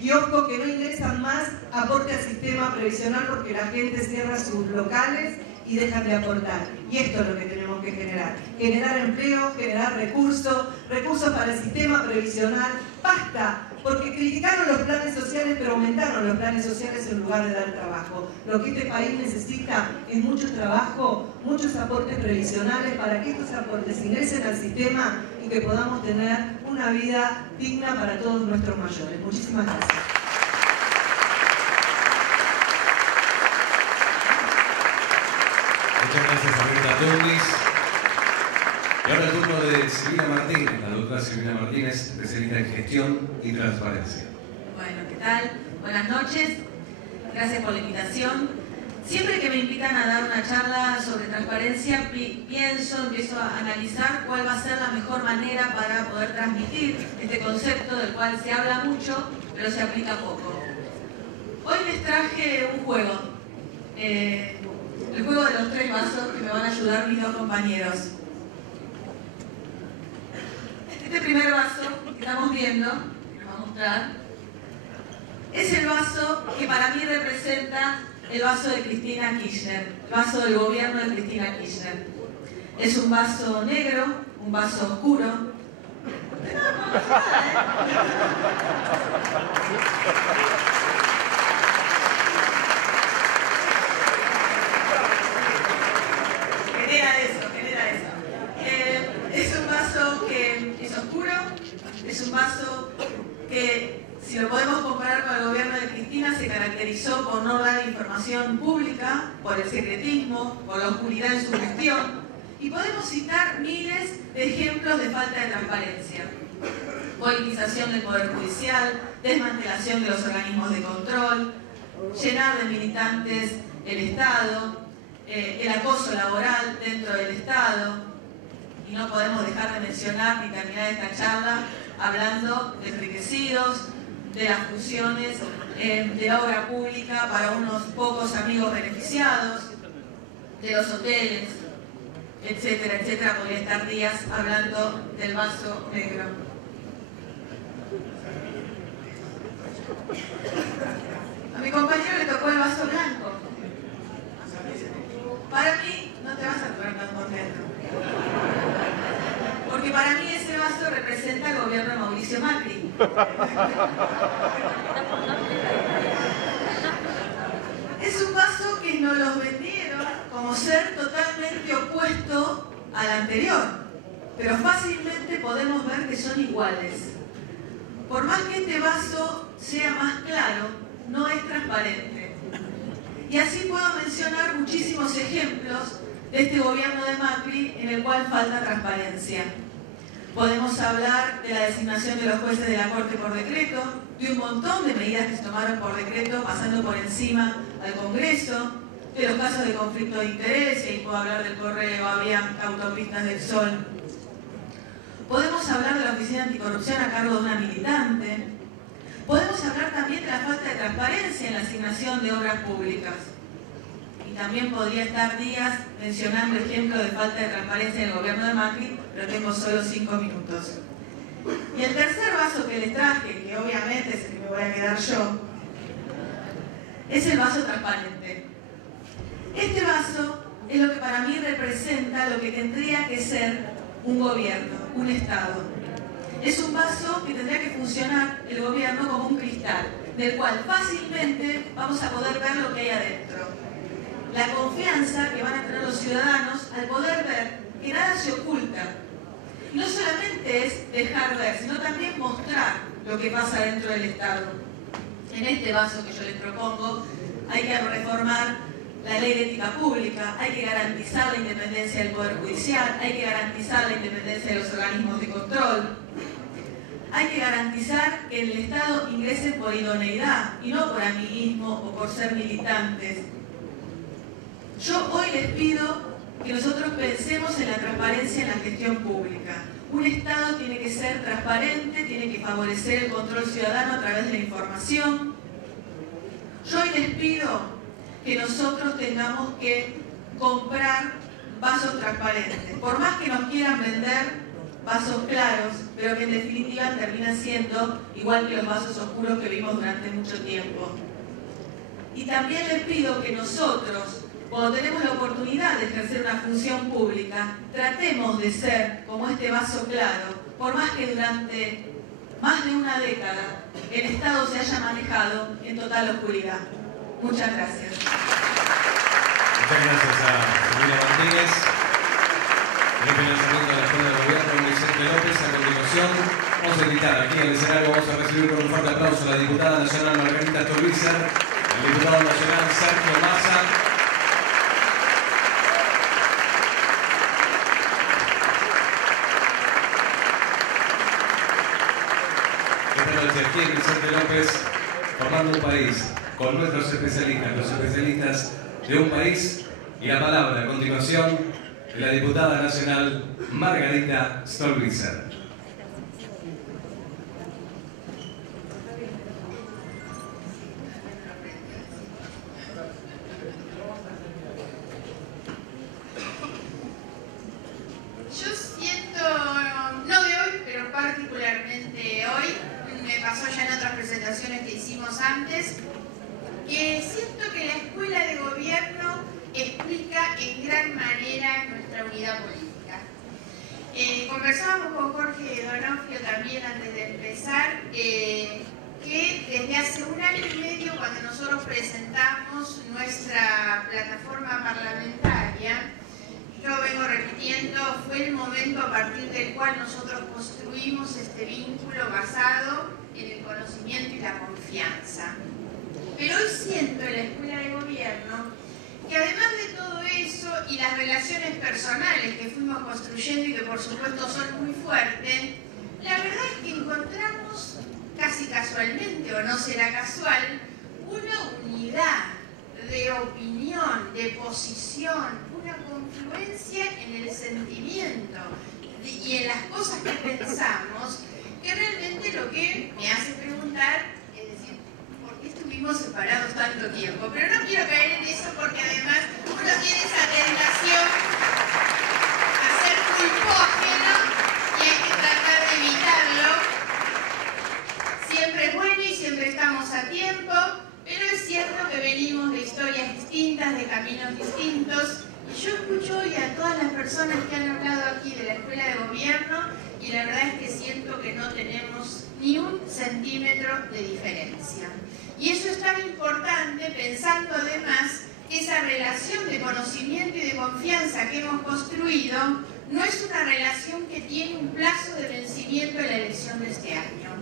kioscos que no ingresan más aporte al sistema previsional porque la gente cierra sus locales y dejan de aportar. Y esto es lo que tenemos que generar. Generar empleo, generar recursos para el sistema previsional. Basta, porque criticaron los planes sociales, pero aumentaron los planes sociales en lugar de dar trabajo. Lo que este país necesita es mucho trabajo, muchos aportes previsionales para que estos aportes ingresen al sistema y que podamos tener una vida digna para todos nuestros mayores. Muchísimas gracias. Muchas gracias a Rita Tunis. Y ahora el turno de Silvina Martínez, la doctora Silvina Martínez, especialista en gestión y transparencia. Bueno, ¿qué tal? Buenas noches. Gracias por la invitación. Siempre que me invitan a dar una charla sobre transparencia, empiezo a analizar cuál va a ser la mejor manera para poder transmitir este concepto del cual se habla mucho, pero se aplica poco. Hoy les traje un juego, el juego de los 3 vasos que me van a ayudar mis 2 compañeros. Este primer vaso que estamos viendo, que les voy a mostrar, es el vaso que para mí representa el vaso de Cristina Kirchner, el vaso del gobierno de Cristina Kirchner. Es un vaso negro, un vaso oscuro. Genera eso. Es un vaso que es oscuro, es un vaso que, si lo podemos comparar con el gobierno de Cristina, se caracterizó por no dar información pública, por el secretismo, por la oscuridad en su gestión, y podemos citar miles de ejemplos de falta de transparencia. Politización del Poder Judicial, desmantelación de los organismos de control, llenar de militantes el Estado, el acoso laboral dentro del Estado, y no podemos dejar de mencionar ni terminar esta charla hablando de enriquecidos, de las funciones de la obra pública para unos pocos amigos beneficiados, de los hoteles, etcétera, etcétera. Podría estar días hablando del vaso negro. A mi compañero le tocó el vaso blanco. Para mí, no te vas a poner tan contento. Porque para mí ese vaso representa el gobierno de Mauricio Macri. Es un vaso que nos los vendieron como ser totalmente opuesto al anterior, pero fácilmente podemos ver que son iguales. Por más que este vaso sea más claro, no es transparente. Y así puedo mencionar muchísimos ejemplos de este gobierno de Macri en el cual falta transparencia. Podemos hablar de la designación de los jueces de la Corte por decreto, de un montón de medidas que se tomaron por decreto pasando por encima al Congreso, de los casos de conflicto de interés, y puedo hablar del Correo, Avianca, Autopistas del Sol. Podemos hablar de la Oficina Anticorrupción a cargo de una militante. Podemos hablar también de la falta de transparencia en la asignación de obras públicas. Y también podría estar días mencionando ejemplos de falta de transparencia en el gobierno de Macri, pero tengo solo 5 minutos. Y el tercer vaso que les traje, que obviamente es el que me voy a quedar yo, es el vaso transparente. Este vaso es lo que para mí representa lo que tendría que ser un gobierno, un Estado. Es un vaso que tendría que funcionar el gobierno como un cristal, del cual fácilmente vamos a poder ver lo que hay adentro. La confianza que van a tener los ciudadanos al poder ver que nada se oculta. Y no solamente es dejar ver, sino también mostrar lo que pasa dentro del Estado. En este vaso que yo les propongo, hay que reformar la ley de ética pública, hay que garantizar la independencia del Poder Judicial, hay que garantizar la independencia de los organismos de control, hay que garantizar que en el Estado ingresen por idoneidad y no por amiguismo o por ser militantes. Yo hoy les pido que nosotros pensemos en la transparencia en la gestión pública. Un Estado tiene que ser transparente, tiene que favorecer el control ciudadano a través de la información. Yo hoy les pido que nosotros tengamos que comprar vasos transparentes. Por más que nos quieran vender vasos claros, pero que en definitiva terminan siendo igual que los vasos oscuros que vimos durante mucho tiempo. Y también les pido que nosotros, cuando tenemos la oportunidad de ejercer una función pública, tratemos de ser como este vaso claro, por más que durante más de una década el Estado se haya manejado en total oscuridad. Muchas gracias. Muchas gracias a Camila Martínez. El financiamiento de la Escuela de Gobierno, Vicente López. A continuación, vamos a invitar aquí en el escenario, vamos a recibir con un fuerte aplauso a la diputada nacional Margarita Stolbizer, al diputado nacional Sergio Massa. Esta noche aquí en Vicente López, formando un país con nuestros especialistas. Los especialistas de un país. Y la palabra a continuación de la diputada nacional Margarita Stolbizer. Yo siento, no de hoy, pero particularmente hoy, me pasó ya en otras presentaciones que hicimos antes, que siento que la escuela de gobierno explica en gran manera nuestra unidad política. Conversábamos con Jorge Donofrio también antes de empezar, que desde hace 1 año y medio, cuando nosotros presentamos nuestra plataforma parlamentaria, yo vengo repitiendo, fue el momento a partir del cual nosotros construimos este vínculo basado en el conocimiento y la confianza. Pero hoy siento en la escuela de gobierno que además de todo eso y las relaciones personales que fuimos construyendo y que por supuesto son muy fuertes, la verdad es que encontramos, casi casualmente o no será casual, una unidad de opinión, de posición, una confluencia en el sentimiento y en las cosas que pensamos, que realmente lo que me hace preguntar es decir, ¿por qué estuvimos separados tanto tiempo? Pero no quiero caer en eso porque además uno tiene esa tentación a ser culpógeno y hay que tratar de evitarlo. Siempre es bueno y siempre estamos a tiempo, pero es cierto que venimos de historias distintas, de caminos distintos. Y yo escucho hoy a todas las personas que han hablado aquí de la escuela de gobierno y la verdad es que siento que no tenemos ni 1 centímetro de diferencia. Y eso es tan importante pensando además que esa relación de conocimiento y de confianza que hemos construido no es una relación que tiene un plazo de vencimiento en la elección de este año.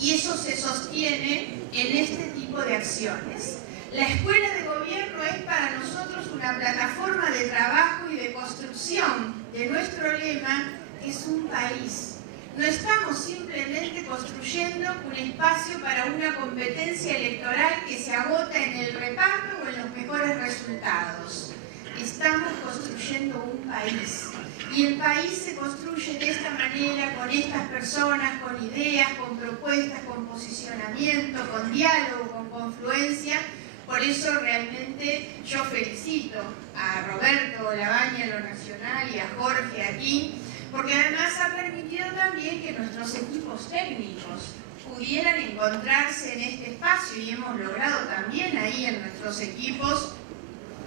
Y eso se sostiene en este tipo de acciones. La escuela de gobierno es para nosotros una plataforma de trabajo y de construcción de nuestro lema, que es un país. No estamos simplemente construyendo un espacio para una competencia electoral que se agota en el reparto o en los mejores resultados. Estamos construyendo un país. Y el país se construye de esta manera, con estas personas, con ideas, con propuestas, con posicionamiento, con diálogo, con confluencia. Por eso realmente yo felicito a Roberto Labaña en lo nacional y a Jorge aquí, porque además ha permitido también que nuestros equipos técnicos pudieran encontrarse en este espacio y hemos logrado también ahí en nuestros equipos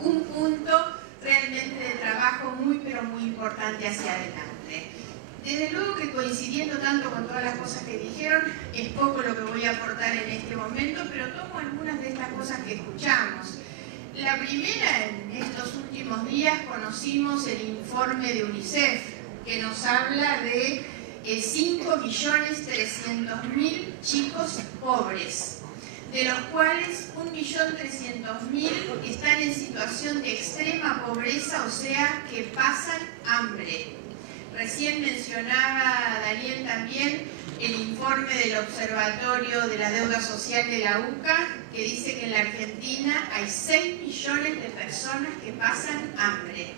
un punto realmente de trabajo muy pero muy importante hacia adelante. Desde luego que coincidiendo tanto con todas las cosas que dijeron, es poco lo que voy a aportar en este momento, pero tomo algunas de estas cosas que escuchamos. La primera, en estos últimos días conocimos el informe de UNICEF, que nos habla de 5.300.000 chicos pobres, de los cuales 1.300.000 están en situación de extrema pobreza, o sea, que pasan hambre. Recién mencionaba Daniel también el informe del Observatorio de la Deuda Social de la UCA, que dice que en la Argentina hay 6 millones de personas que pasan hambre.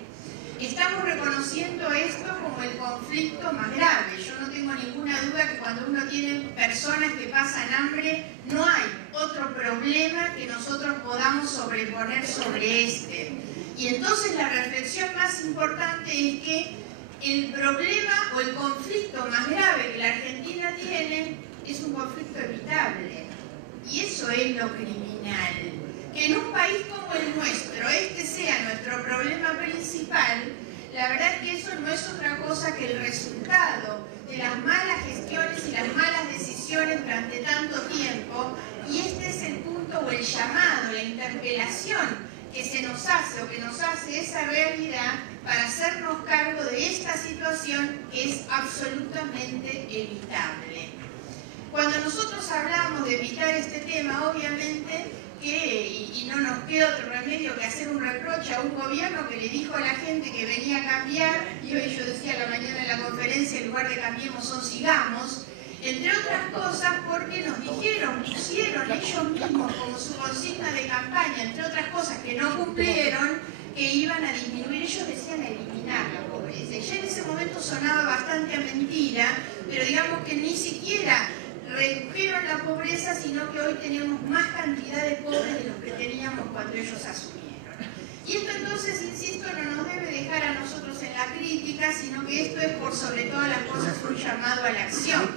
Estamos reconociendo esto como el conflicto más grave. Yo no tengo ninguna duda que cuando uno tiene personas que pasan hambre, no hay otro problema que nosotros podamos sobreponer sobre este. Y entonces la reflexión más importante es que el problema o el conflicto más grave que la Argentina tiene es un conflicto evitable. Y eso es lo criminal. Que en un país como el nuestro, este sea nuestro problema principal, la verdad es que eso no es otra cosa que el resultado de las malas gestiones y las malas decisiones durante tanto tiempo. Y este es el punto o el llamado, la interpelación que se nos hace o que nos hace esa realidad para hacernos cargo de esta situación que es absolutamente evitable. Cuando nosotros hablamos de evitar este tema, obviamente y no nos queda otro remedio que hacer un reproche a un gobierno que le dijo a la gente que venía a cambiar, y hoy yo decía a la mañana en la conferencia, en lugar de cambiemos son sigamos, Entre otras cosas porque nos dijeron, pusieron ellos mismos como su consigna de campaña, entre otras cosas que no cumplieron, que iban a disminuir, ellos decían eliminar la pobreza. Y ya en ese momento sonaba bastante a mentira, pero digamos que ni siquiera redujeron la pobreza, sino que hoy tenemos más cantidad de pobres de los que teníamos cuando ellos asumieron. Y esto entonces, insisto, no nos debe dejar a nosotros en la crítica, sino que esto es por sobre todas las cosas un llamado a la acción.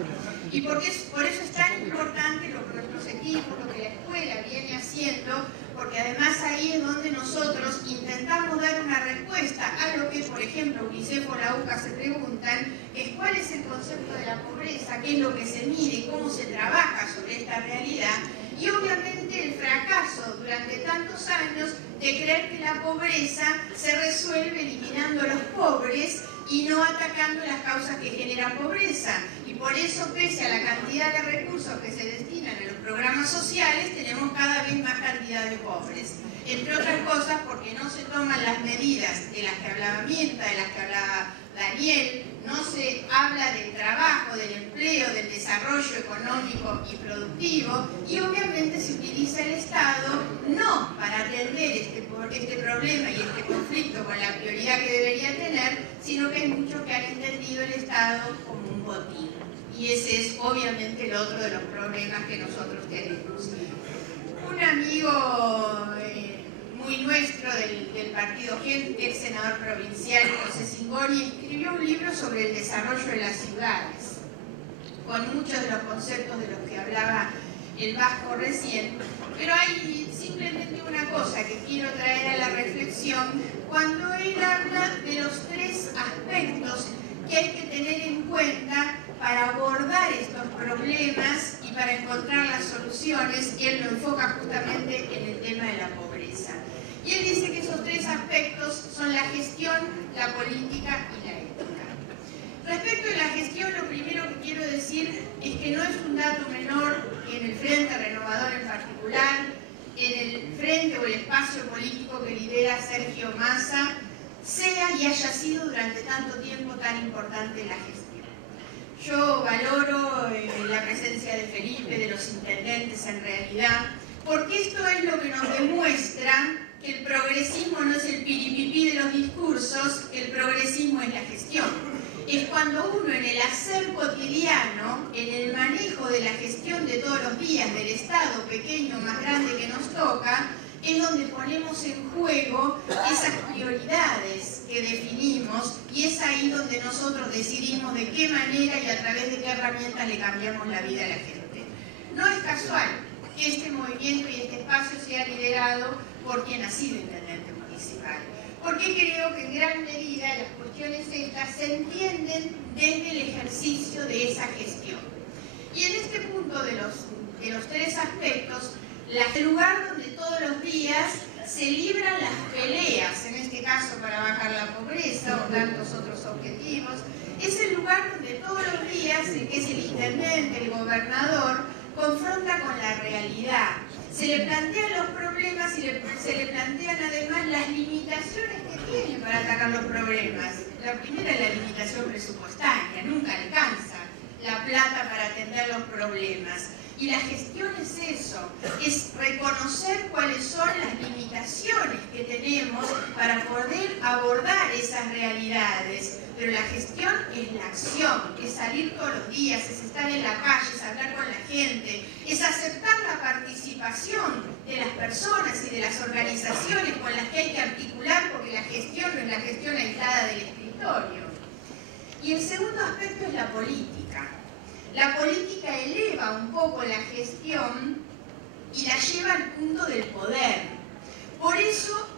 Y por eso es tan importante lo que nuestros equipos, lo que la escuela viene haciendo, porque además ahí es donde nosotros intentamos dar una respuesta a lo que, por ejemplo, UNICEF o la UCA se preguntan, es cuál es el concepto de la pobreza, qué es lo que se mide, cómo se trabaja sobre esta realidad, y obviamente el fracaso durante tantos años de creer que la pobreza se resuelve eliminando a los pobres y no atacando las causas que generan pobreza. Y por eso, pese a la cantidad de recursos que se destinan a los programas sociales, tenemos cada vez más cantidad de pobres. Entre otras cosas porque no se toman las medidas de las que hablaba Mirta, de las que hablaba Daniel, no se habla del trabajo, del empleo, del desarrollo económico y productivo, y obviamente se utiliza el Estado no para atender este problema y este conflicto con la prioridad que debería tener, sino que hay muchos que han entendido el Estado como un botín. Y ese es obviamente el otro de los problemas que nosotros tenemos. Un amigo muy nuestro del partido GEN, ex senador provincial, José Singoni, escribió un libro sobre el desarrollo de las ciudades, con muchos de los conceptos de los que hablaba el Vasco recién, pero hay simplemente una cosa que quiero traer a la reflexión cuando él habla de los tres aspectos que hay que tener en cuenta para abordar estos problemas y para encontrar las soluciones, y él lo enfoca justamente en el tema de la pobreza. Y él dice que esos tres aspectos son la gestión, la política y la ética. Respecto de la gestión, lo primero que quiero decir es que no es un dato menor que en el Frente Renovador en particular, en el frente o el espacio político que lidera Sergio Massa, sea y haya sido durante tanto tiempo tan importante la gestión. Yo valoro la presencia de Felipe, de los intendentes en realidad, porque esto es lo que nos demuestra que el progresismo no es el piripipí de los discursos, que el progresismo es la gestión. Es cuando uno en el hacer cotidiano, en el manejo de la gestión de todos los días del Estado, pequeño o más grande que nos toca, es donde ponemos en juego esas prioridades que definimos, y es ahí donde nosotros decidimos de qué manera y a través de qué herramientas le cambiamos la vida a la gente. No es casual que este movimiento y este espacio sea liderado por quien ha sido intendente municipal, porque creo que en gran medida las cuestiones estas se entienden desde el ejercicio de esa gestión. Y en este punto de los tres aspectos, el lugar donde todos los días se libran las peleas, en este caso para bajar la pobreza o tantos otros objetivos, es el lugar donde todos los días, que es el intendente, el gobernador, confronta con la realidad. Se le plantean los problemas y se le plantean además las limitaciones que tiene para atacar los problemas. La primera es la limitación presupuestaria, nunca alcanza la plata para atender los problemas. Y la gestión es eso, es reconocer cuáles son las limitaciones que tenemos para poder abordar esas realidades. Pero la gestión es la acción, es salir todos los días, es estar en la calle, es hablar con la gente, es aceptar la participación de las personas y de las organizaciones con las que hay que articular, porque la gestión no es la gestión aislada del escritorio. Y el segundo aspecto es la política. La política eleva un poco la gestión y la lleva al punto del poder. Por eso,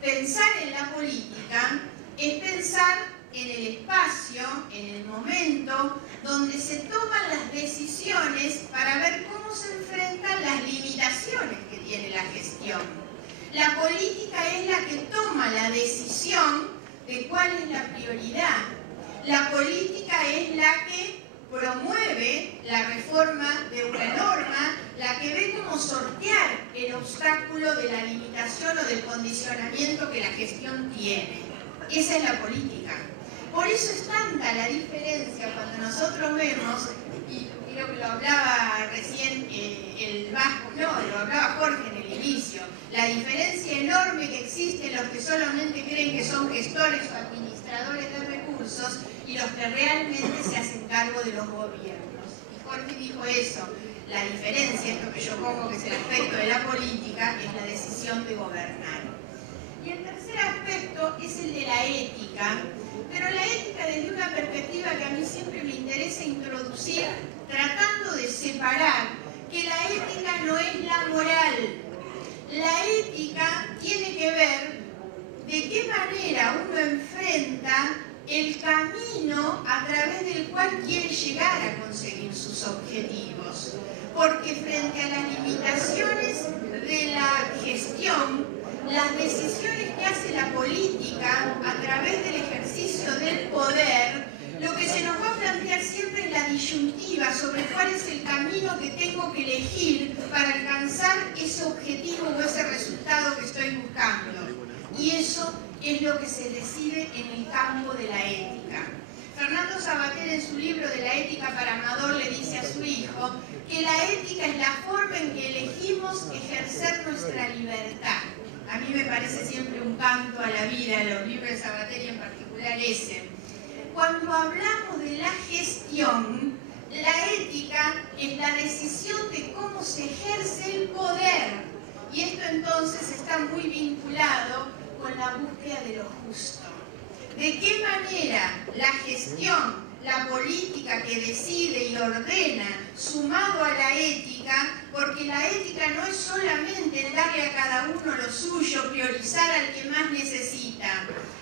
pensar en la política es pensar en el espacio, en el momento, donde se toman las decisiones para ver cómo se enfrentan las limitaciones que tiene la gestión. La política es la que toma la decisión de cuál es la prioridad. La política es la que promueve la reforma de una norma, la que ve cómo sortear el obstáculo de la limitación o del condicionamiento que la gestión tiene. Esa es la política. Por eso es tanta la diferencia cuando nosotros vemos, y creo que lo hablaba recién el Vasco, no, lo hablaba Jorge en el inicio, la diferencia enorme que existe en los que solamente creen que son gestores o administradores de recursos y los que realmente se hacen cargo de los gobiernos. Y Jorge dijo eso, la diferencia, esto que yo pongo que es el aspecto de la política, es la decisión de gobernar. Y el tercer aspecto es el de la ética, pero la ética desde una perspectiva que a mí siempre me interesa introducir, tratando de separar que la ética no es la moral. La ética tiene que ver de qué manera uno enfrenta el camino a través del cual quiere llegar a conseguir sus objetivos. Porque frente a las limitaciones de la gestión, las decisiones que hace la política a través del ejercicio del poder, lo que se nos va a plantear siempre es la disyuntiva sobre cuál es el camino que tengo que elegir para alcanzar ese objetivo o ese resultado que estoy buscando. Y eso es lo que se decide en el campo de la ética. Fernando Savater en su libro de la ética para Amador le dice a su hijo que la ética es la forma en que elegimos ejercer nuestra libertad. A mí me parece siempre un canto a la vida en los libros de Savater y en particular ese. Cuando hablamos de la gestión, la ética es la decisión de cómo se ejerce el poder. Y esto entonces está muy vinculado con la búsqueda de lo justo. ¿De qué manera la gestión, la política que decide y ordena, sumado a la ética, porque la ética no es solamente darle a cada uno lo suyo, priorizar al que más necesita.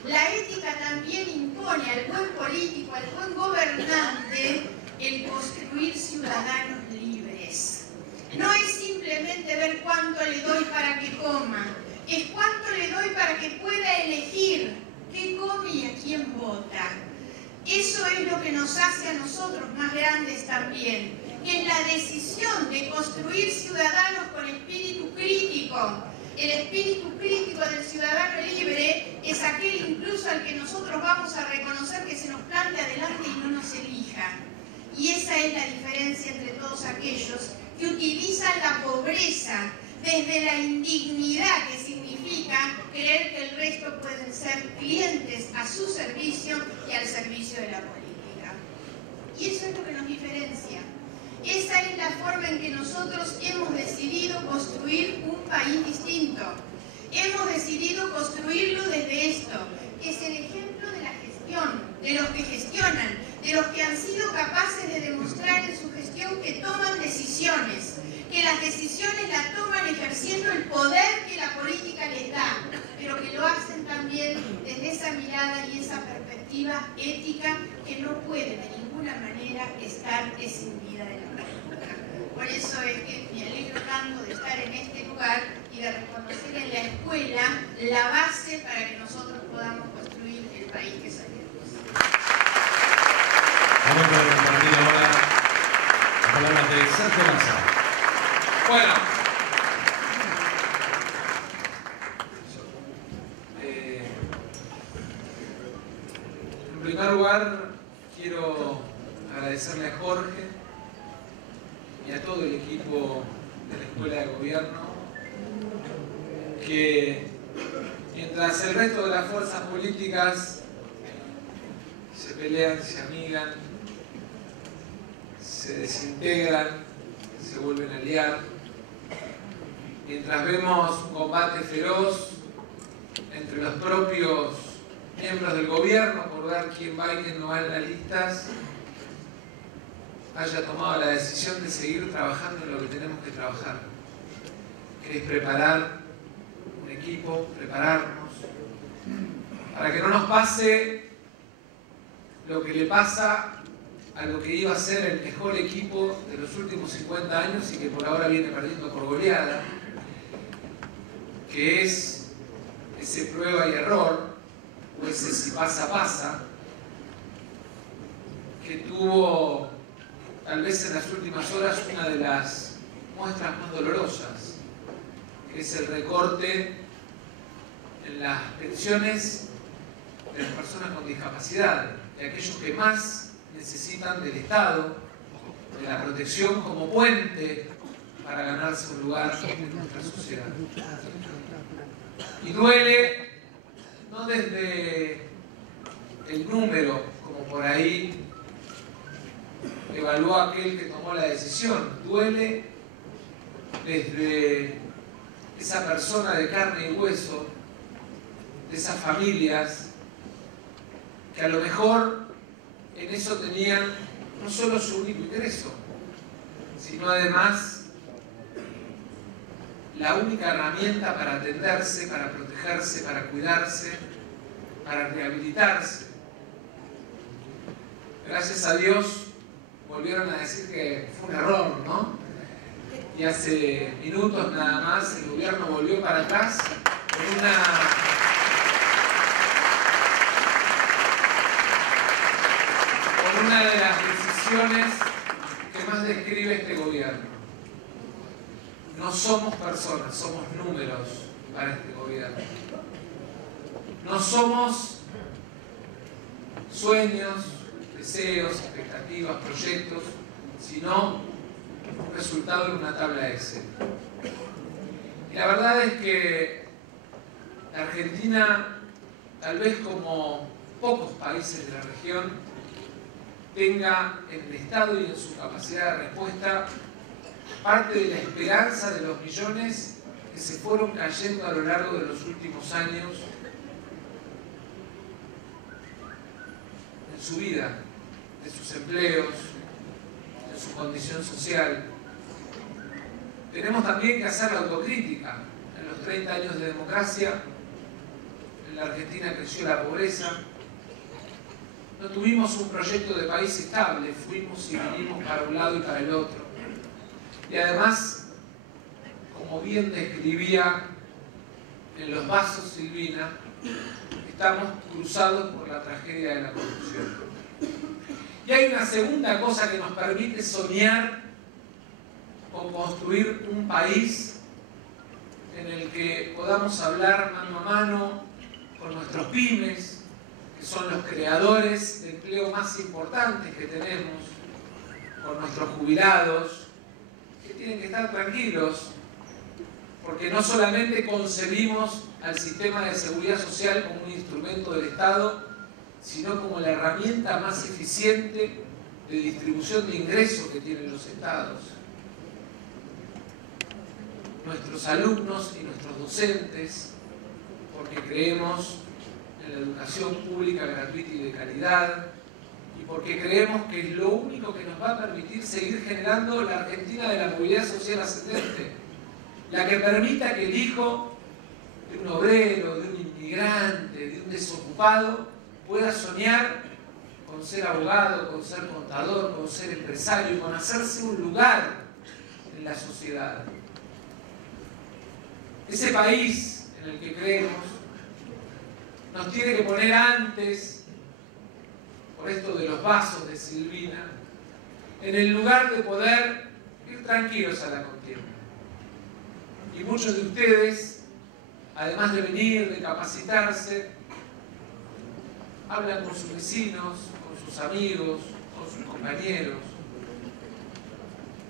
La ética también impone al buen político, al buen gobernante, el construir ciudadanos libres. No es simplemente ver cuánto le doy para que coma, es cuánto le doy para que pueda elegir qué come y a quién vota. Eso es lo que nos hace a nosotros más grandes también, que es la decisión de construir ciudadanos con espíritu crítico. El espíritu crítico del ciudadano libre es aquel incluso al que nosotros vamos a reconocer que se nos plante adelante y no nos elija. Y esa es la diferencia entre todos aquellos que utilizan la pobreza desde la indignidad que significa creer que el resto pueden ser clientes a su servicio y al servicio de la política. Y eso es lo que nos diferencia. Esa es la forma en que nosotros hemos decidido construir un país distinto. Hemos decidido construirlo desde esto, que es el ejemplo de la gestión, de los que gestionan, de los que han sido capaces de demostrar en su gestión que toman decisiones, que las decisiones las toman ejerciendo el poder que la política les da, pero que lo hacen también desde esa mirada y esa perspectiva ética que no puede de ninguna manera estar escindida de la política. Por eso es que me alegro tanto de estar en este lugar y de reconocer en la escuela la base para que nosotros podamos construir el país que soñamos. Vamos a compartir ahora las palabras de Sergio Massa. Bueno, en primer lugar quiero agradecerle a Jorge y a todo el equipo de la Escuela de Gobierno que mientras el resto de las fuerzas políticas se pelean, se amigan, se desintegran, se vuelven a aliar, mientras vemos un combate feroz entre los propios miembros del gobierno por ver quién va y quién no va en las listas, haya tomado la decisión de seguir trabajando en lo que tenemos que trabajar, que es preparar un equipo, prepararnos, para que no nos pase lo que le pasa a lo que iba a ser el mejor equipo de los últimos 50 años y que por ahora viene perdiendo por goleada, que es ese prueba y error, o ese si pasa, pasa, que tuvo tal vez en las últimas horas una de las muestras más dolorosas, que es el recorte en las pensiones de las personas con discapacidad, de aquellos que más necesitan del Estado, de la protección como puente para ganarse un lugar en nuestra sociedad. Y duele, no desde el número, como por ahí evaluó aquel que tomó la decisión, duele desde esa persona de carne y hueso, de esas familias que a lo mejor en eso tenían no solo su único ingreso, sino además la única herramienta para atenderse, para protegerse, para cuidarse, para rehabilitarse. Gracias a Dios volvieron a decir que fue un error, ¿no? Y hace minutos nada más el gobierno volvió para atrás con una de las decisiones que más describe este gobierno. No somos personas, somos números para este gobierno. No somos sueños, deseos, expectativas, proyectos, sino un resultado en una tabla Excel. Y la verdad es que la Argentina, tal vez como pocos países de la región, tenga en el Estado y en su capacidad de respuesta parte de la esperanza de los millones que se fueron cayendo a lo largo de los últimos años en su vida, de sus empleos, de su condición social. Tenemos también que hacer la autocrítica. En los 30 años de democracia, en la Argentina creció la pobreza, no tuvimos un proyecto de país estable, fuimos y vinimos para un lado y para el otro. Y además, como bien describía en los vasos Silvina, estamos cruzados por la tragedia de la corrupción. Y hay una segunda cosa que nos permite soñar con construir un país en el que podamos hablar mano a mano con nuestros pymes, que son los creadores de empleo más importantes que tenemos, con nuestros jubilados, que tienen que estar tranquilos, porque no solamente concebimos al sistema de seguridad social como un instrumento del Estado, sino como la herramienta más eficiente de distribución de ingresos que tienen los estados. Nuestros alumnos y nuestros docentes, porque creemos en la educación pública gratuita y de calidad, y porque creemos que es lo único que nos va a permitir seguir generando la Argentina de la movilidad social ascendente, la que permita que el hijo de un obrero, de un inmigrante, de un desocupado, pueda soñar con ser abogado, con ser contador, con ser empresario, con hacerse un lugar en la sociedad. Ese país en el que creemos nos tiene que poner antes, por esto de los vasos de Silvina, en el lugar de poder ir tranquilos a la contienda. Y muchos de ustedes, además de venir, de capacitarse, hablan con sus vecinos, con sus amigos, con sus compañeros.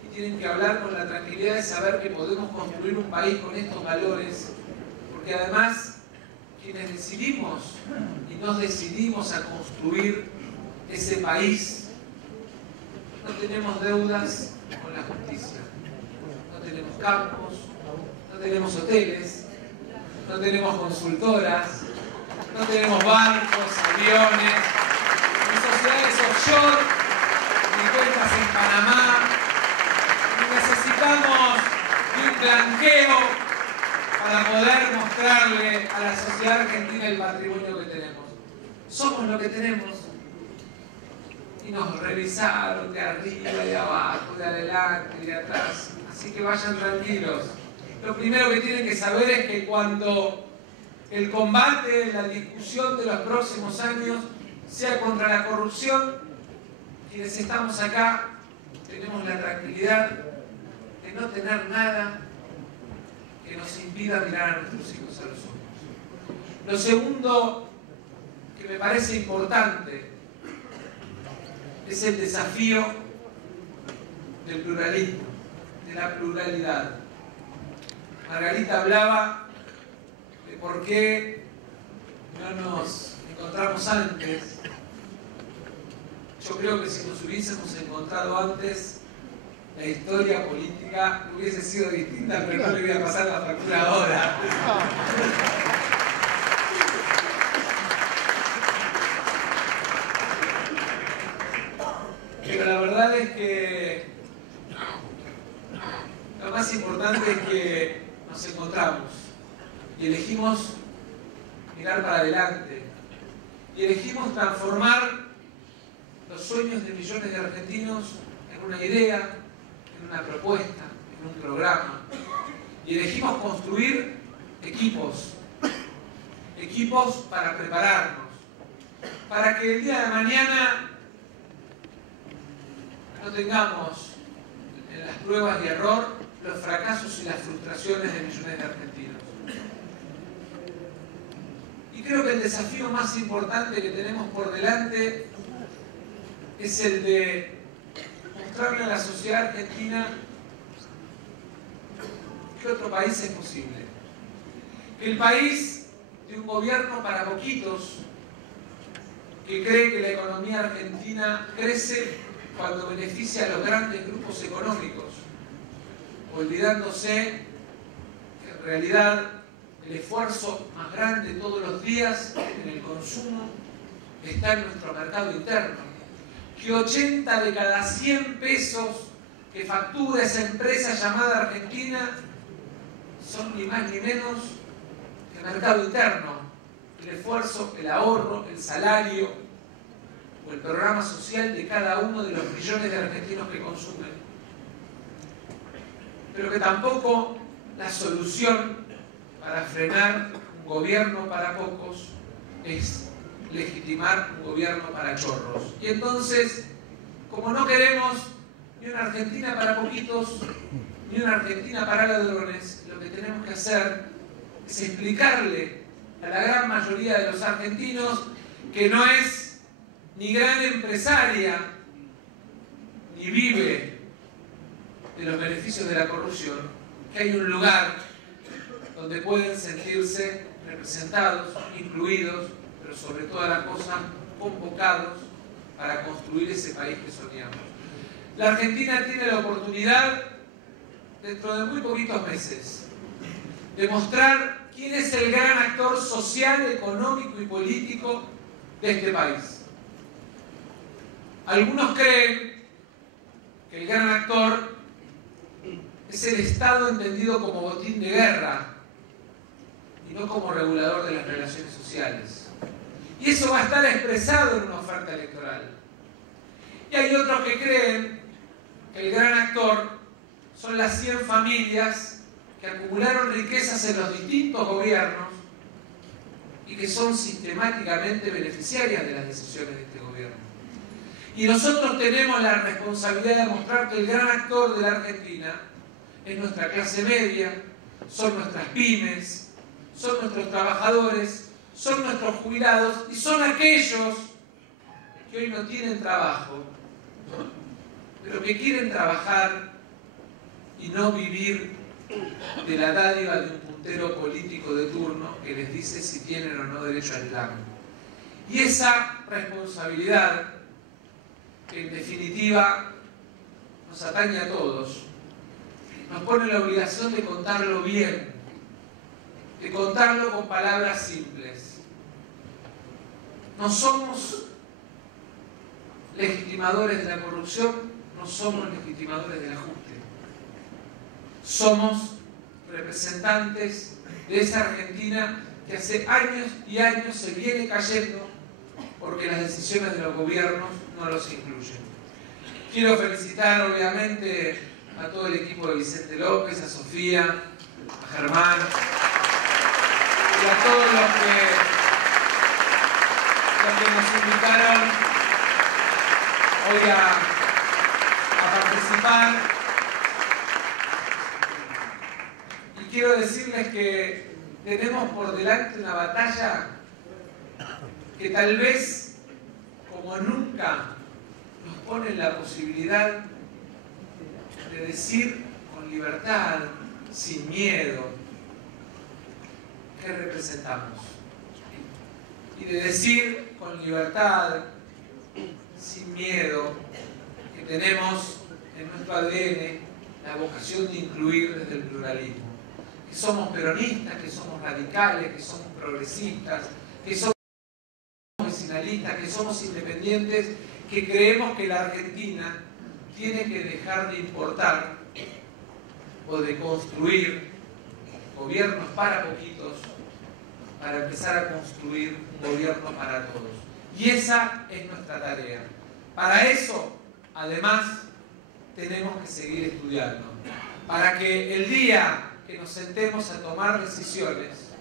Y tienen que hablar con la tranquilidad de saber que podemos construir un país con estos valores, porque además quienes decidimos y nos decidimos a construir ese país, no tenemos deudas con la justicia, no tenemos campos, no tenemos hoteles, no tenemos consultoras, no tenemos barcos, aviones, ni sociedades offshore, ni cuentas en Panamá, ni necesitamos de un blanqueo para poder mostrarle a la sociedad argentina el patrimonio que tenemos. Somos lo que tenemos. Y nos revisaron de arriba, de abajo, de adelante, de atrás. Así que vayan tranquilos. Lo primero que tienen que saber es que cuando el combate, la discusión de los próximos años sea contra la corrupción, quienes estamos acá tenemos la tranquilidad de no tener nada que nos impida mirar a nuestros hijos a los ojos. Lo segundo que me parece importante es el desafío del pluralismo, de la pluralidad. Margarita hablaba de por qué no nos encontramos antes. Yo creo que si nos hubiésemos encontrado antes, la historia política hubiese sido distinta, pero no le voy a pasar la factura ahora. Pero la verdad es que lo más importante es que nos encontramos y elegimos mirar para adelante y elegimos transformar los sueños de millones de argentinos en una idea, en una propuesta, en un programa, y elegimos construir equipos para prepararnos, para que el día de mañana no tengamos en las pruebas de error los fracasos y las frustraciones de millones de argentinos. Y creo que el desafío más importante que tenemos por delante es el de mostrarle a la sociedad argentina que otro país es posible. Que el país de un gobierno para poquitos, que cree que la economía argentina crece cuando beneficia a los grandes grupos económicos, olvidándose que en realidad el esfuerzo más grande todos los días en el consumo está en nuestro mercado interno. Que 80 de cada 100 pesos que factura esa empresa llamada Argentina son ni más ni menos que el mercado interno, el esfuerzo, el ahorro, el salario o el programa social de cada uno de los millones de argentinos que consumen. Pero que tampoco la solución para frenar un gobierno para pocos es legitimar un gobierno para chorros. Y entonces, como no queremos ni una Argentina para poquitos, ni una Argentina para ladrones, lo que tenemos que hacer es explicarle a la gran mayoría de los argentinos que no es ni gran empresaria, ni vive de los beneficios de la corrupción, que hay un lugar donde pueden sentirse representados, incluidos, pero sobre toda la cosa, convocados para construir ese país que soñamos. La Argentina tiene la oportunidad, dentro de muy poquitos meses, de mostrar quién es el gran actor social, económico y político de este país. Algunos creen que el gran actor es el Estado entendido como botín de guerra y no como regulador de las relaciones sociales. Y eso va a estar expresado en una oferta electoral. Y hay otros que creen que el gran actor son las 100 familias que acumularon riquezas en los distintos gobiernos y que son sistemáticamente beneficiarias de las decisiones de este gobierno. Y nosotros tenemos la responsabilidad de mostrar que el gran actor de la Argentina es nuestra clase media, son nuestras pymes, son nuestros trabajadores, son nuestros jubilados y son aquellos que hoy no tienen trabajo, pero que quieren trabajar y no vivir de la dádiva de un puntero político de turno que les dice si tienen o no derecho al plan. Y esa responsabilidad, que en definitiva nos atañe a todos, nos pone la obligación de contarlo bien, de contarlo con palabras simples. No somos legitimadores de la corrupción, no somos legitimadores del ajuste. Somos representantes de esa Argentina que hace años y años se viene cayendo porque las decisiones de los gobiernos no los incluyen. Quiero felicitar obviamente a todo el equipo de Vicente López, a Sofía, a Germán y a todos los que nos invitaron hoy a participar. Y quiero decirles que tenemos por delante una batalla que tal vez, como nunca, nos pone en la posibilidad de decir con libertad, sin miedo, qué representamos. Y de decir con libertad, sin miedo, que tenemos en nuestro ADN la vocación de incluir desde el pluralismo. Que somos peronistas, que somos radicales, que somos progresistas, que somos vecinalistas, que somos independientes, que creemos que la Argentina tiene que dejar de importar o de construir gobiernos para poquitos para empezar a construir un gobierno para todos. Y esa es nuestra tarea. Para eso, además, tenemos que seguir estudiando. Para que el día que nos sentemos a tomar decisiones,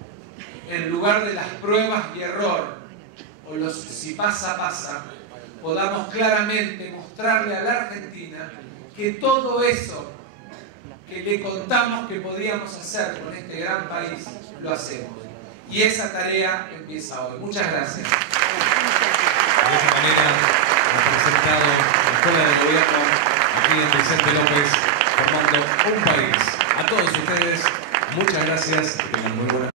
en lugar de las pruebas y error, o los si pasa, pasa, podamos claramente mostrarle a la Argentina que todo eso que le contamos que podríamos hacer con este gran país, lo hacemos. Y esa tarea empieza hoy. Muchas gracias. De esta manera hemos presentado la Escuela de Gobierno aquí en Vicente López, formando un país. A todos ustedes, muchas gracias. Que tengan muy buena